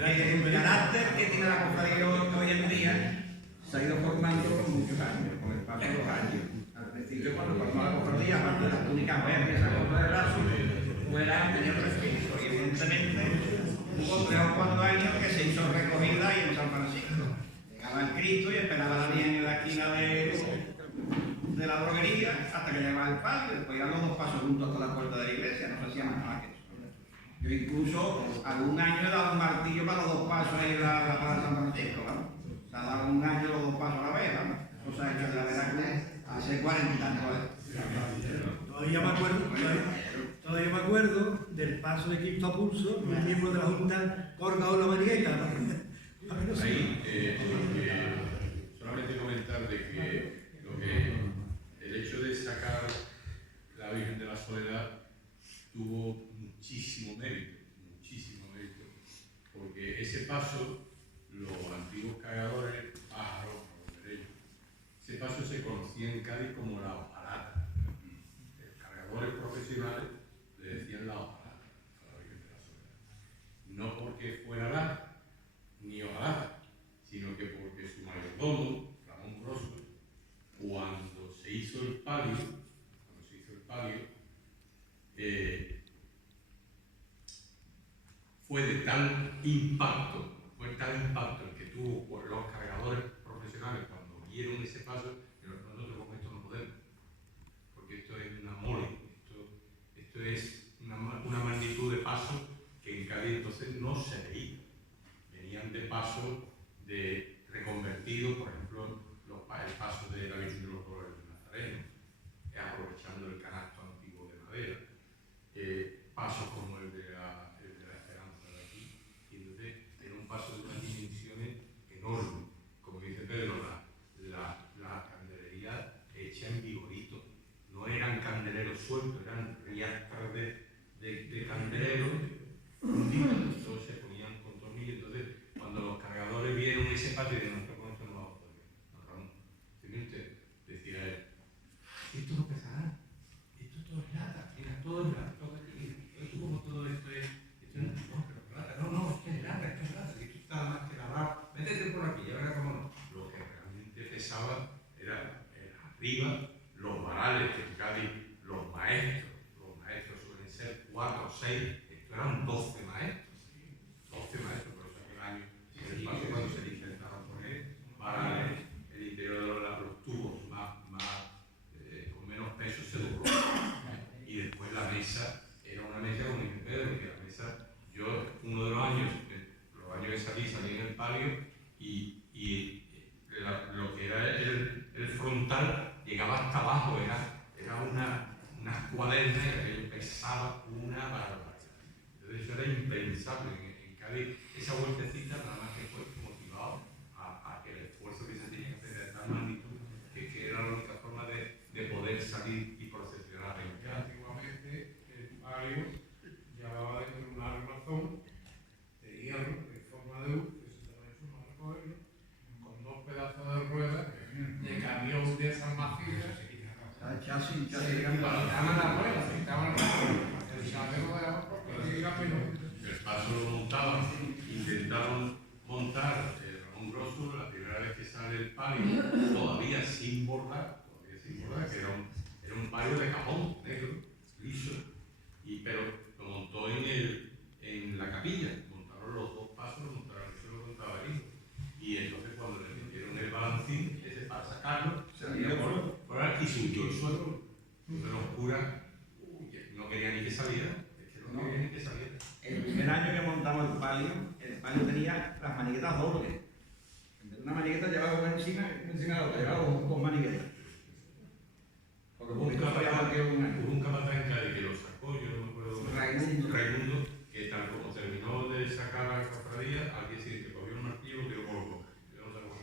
El carácter que tiene la cofradía hoy en día se ha ido formando con muchos años, con el paso de los años. Al principio, cuando formó la cofradía, aparte de las túnicas verdes, esa cosa de brazo, tenía otro espíritu. Y evidentemente hubo 3 o 4 años que se hizo recogida ahí en San Francisco. Llegaba el Cristo y esperaba a la Virgen en la esquina de la droguería hasta que llegaba el palio, después iban los 2 pasos juntos hasta la puerta de la iglesia, no se hacía más nada que eso. Yo incluso algún año he dado un martillo para los 2 pasos ahí en la plaza de San Francisco, ¿no? O sea, dado un año los 2 pasos a la vez, ¿no? O sea, que la verdad que hace 40 y tantos años. Todavía me acuerdo del paso de Cristo a pulso, un miembro de la Junta colgado en la manigueta. Ahí, solamente comentar de que el hecho de sacar la Virgen de la Soledad tuvo muchísimo mérito, porque ese paso, los antiguos cargadores, pájaros, ese paso se conocía en Cádiz como la hojalata. Los cargadores profesionales le decían la hojalata a la Virgen de la Soledad. No porque fuera larga, ni hojalata, sino que porque su mayordomo, Ramón Grosso, cuando se hizo el palio, fue tal impacto el que tuvo por los cargadores profesionales cuando vieron ese paso, que nosotros con esto no podemos, porque esto es una mole, esto es una magnitud de paso que en Cádiz entonces no se veía. Venían de paso de reconvertidos, por ejemplo, el paso de la Virgen de los Dolores de Nazareno, aprovechando el canasto antiguo de madera, pasos como el de la Esperanza de aquí, y entonces era un paso de unas dimensiones enormes, como dice Pedro, la candelería hecha en vigorito, no eran candeleros sueltos, eran riastras de candeleros fundidos, todos se ponían con tornillos. Entonces, cuando los cargadores vieron ese paso, y nosotros con esto no vamos a poder, no, Ramón, ¿tiene usted? Decía él, esto no pesará, esto todo es lata, mira, todo es lata, todo esto es, no, pero plata, no, es que es lata, que esto está más que labrado, métete por aquí, ya verás cómo no. Lo que realmente pesaba era arriba los varales que en Cádiz, los maestros suelen ser 4 o 6, esto eran 12 maestros, por eso aquel año, en el paso cuando se le intentaron poner varales, el interior de los tubos con menos peso se dobló. Y después la mesa era una mesa, como dice Pedro, que la mesa, yo uno de los años que salí en el palio y lo que era el frontal llegaba hasta abajo, era unas cuadernas que pesaba una barbaridad. Entonces eso era impensable en Cádiz. Esa vueltecita nada más que fue motivado a que el esfuerzo que se tenía que hacer de tal magnitud que era la única forma de poder salir y procesionar en Cádiz. Antiguamente el palio llevaba dentro un armazón de hierro en forma de U, que se estaba hecho para recogerlo, con 2 pedazos de ruedas de camión de esas macizas El chasis y quitaban las ruedas, el chapeo de la porque llega menos. El paso lo montaban, intentaron montar Ramón Grosso la primera vez que sale el palio, todavía sin bordar, que era un palio de cajón negro, liso, pero lo montó en la capilla, montó maletín ese para sacarlo, salía por aquí y subió el suelo. Pero los curas no querían ni que saliera, es que no querían ni que saliera. El primer año que montamos el palio tenía las maniguetas dobles. En vez de una manigueta llevaba una encima de la otra, llevaba dos maniguetas. Hubo un capataz en Cádiz que lo sacó, yo no me acuerdo. Raimundo, que tal como terminó de sacar la cofradía, al día siguiente cogió un martillo y lo tiró por los bocas. Yo no sé cómo.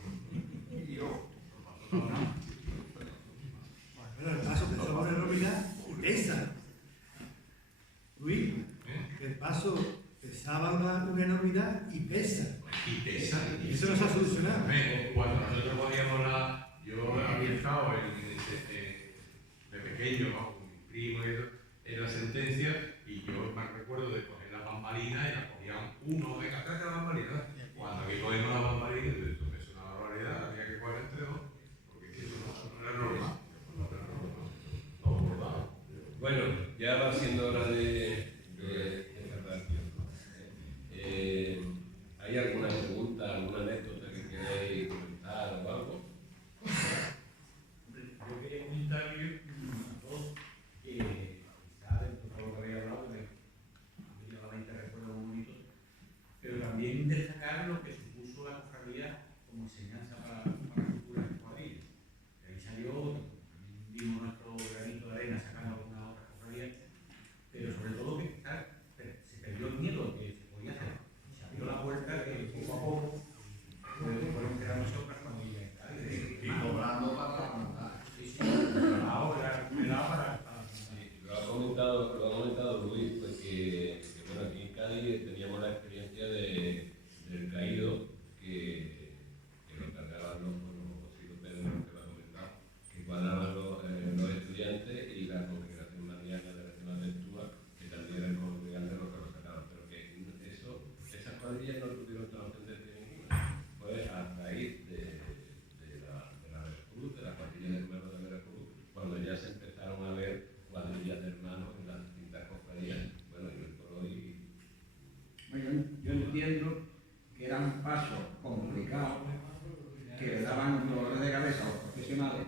Y yo. No pasó nada. Bueno, el paso que somos en enormidad y pesa. Luis, el paso pesaba una enormidad y pesa. Y pesa. Y eso no se ha solucionado. Cuando nosotros cogíamos yo había estado de pequeño, ¿no? Con mi primo y eso, en la sentencia, y yo me recuerdo de coger las bambalinas y las cogían uno de cada bambalina. Cuando aquí cogimos las bambalinas, esto es una barbaridad, había que coger entre dos, porque eso no era normal. Bueno, ya va siendo hora de cerrar. ¿Hay alguna pregunta, alguna anécdota que queráis comentar o algo? Yo quería comentar a todos que quizá dentro de todo lo que había hablado, me ha venido a la mente recuerdos muy bonitos, pero también destacar lo que supuso la cofradía como enseñanza para futuras cuadrillas. De ahí salió, vimos nuestro granito de arena sacando alguna otra cofradía, pero sobre todo que quizás se perdió el miedo que se podía hacer. Se abrió la puerta que poco a poco fueron creándose otras cuadrillas en Cádiz. Y cobrando para montar. Ahora, me da para. Lo ha comentado Luis, pues que bueno, aquí en Cádiz teníamos la experiencia del caído que lo cargaban los Pedro, que lo ha comentado, que cuadraban los estudiantes y la congregación mariana de la Semana de Túa, que también era congregante los que lo sacaban, pero que esas cuadrillas no tuvieron trascendencia ninguna. Pues a raíz de la Veracruz, de la cuadrilla de hermanos de Veracruz, cuando ya se empezaron a ver cuadrillas de hermanos en las distintas cofradías, bueno, y hoy por hoy. Yo entiendo que eran pasos complicados que le daban dolores de cabeza a los profesionales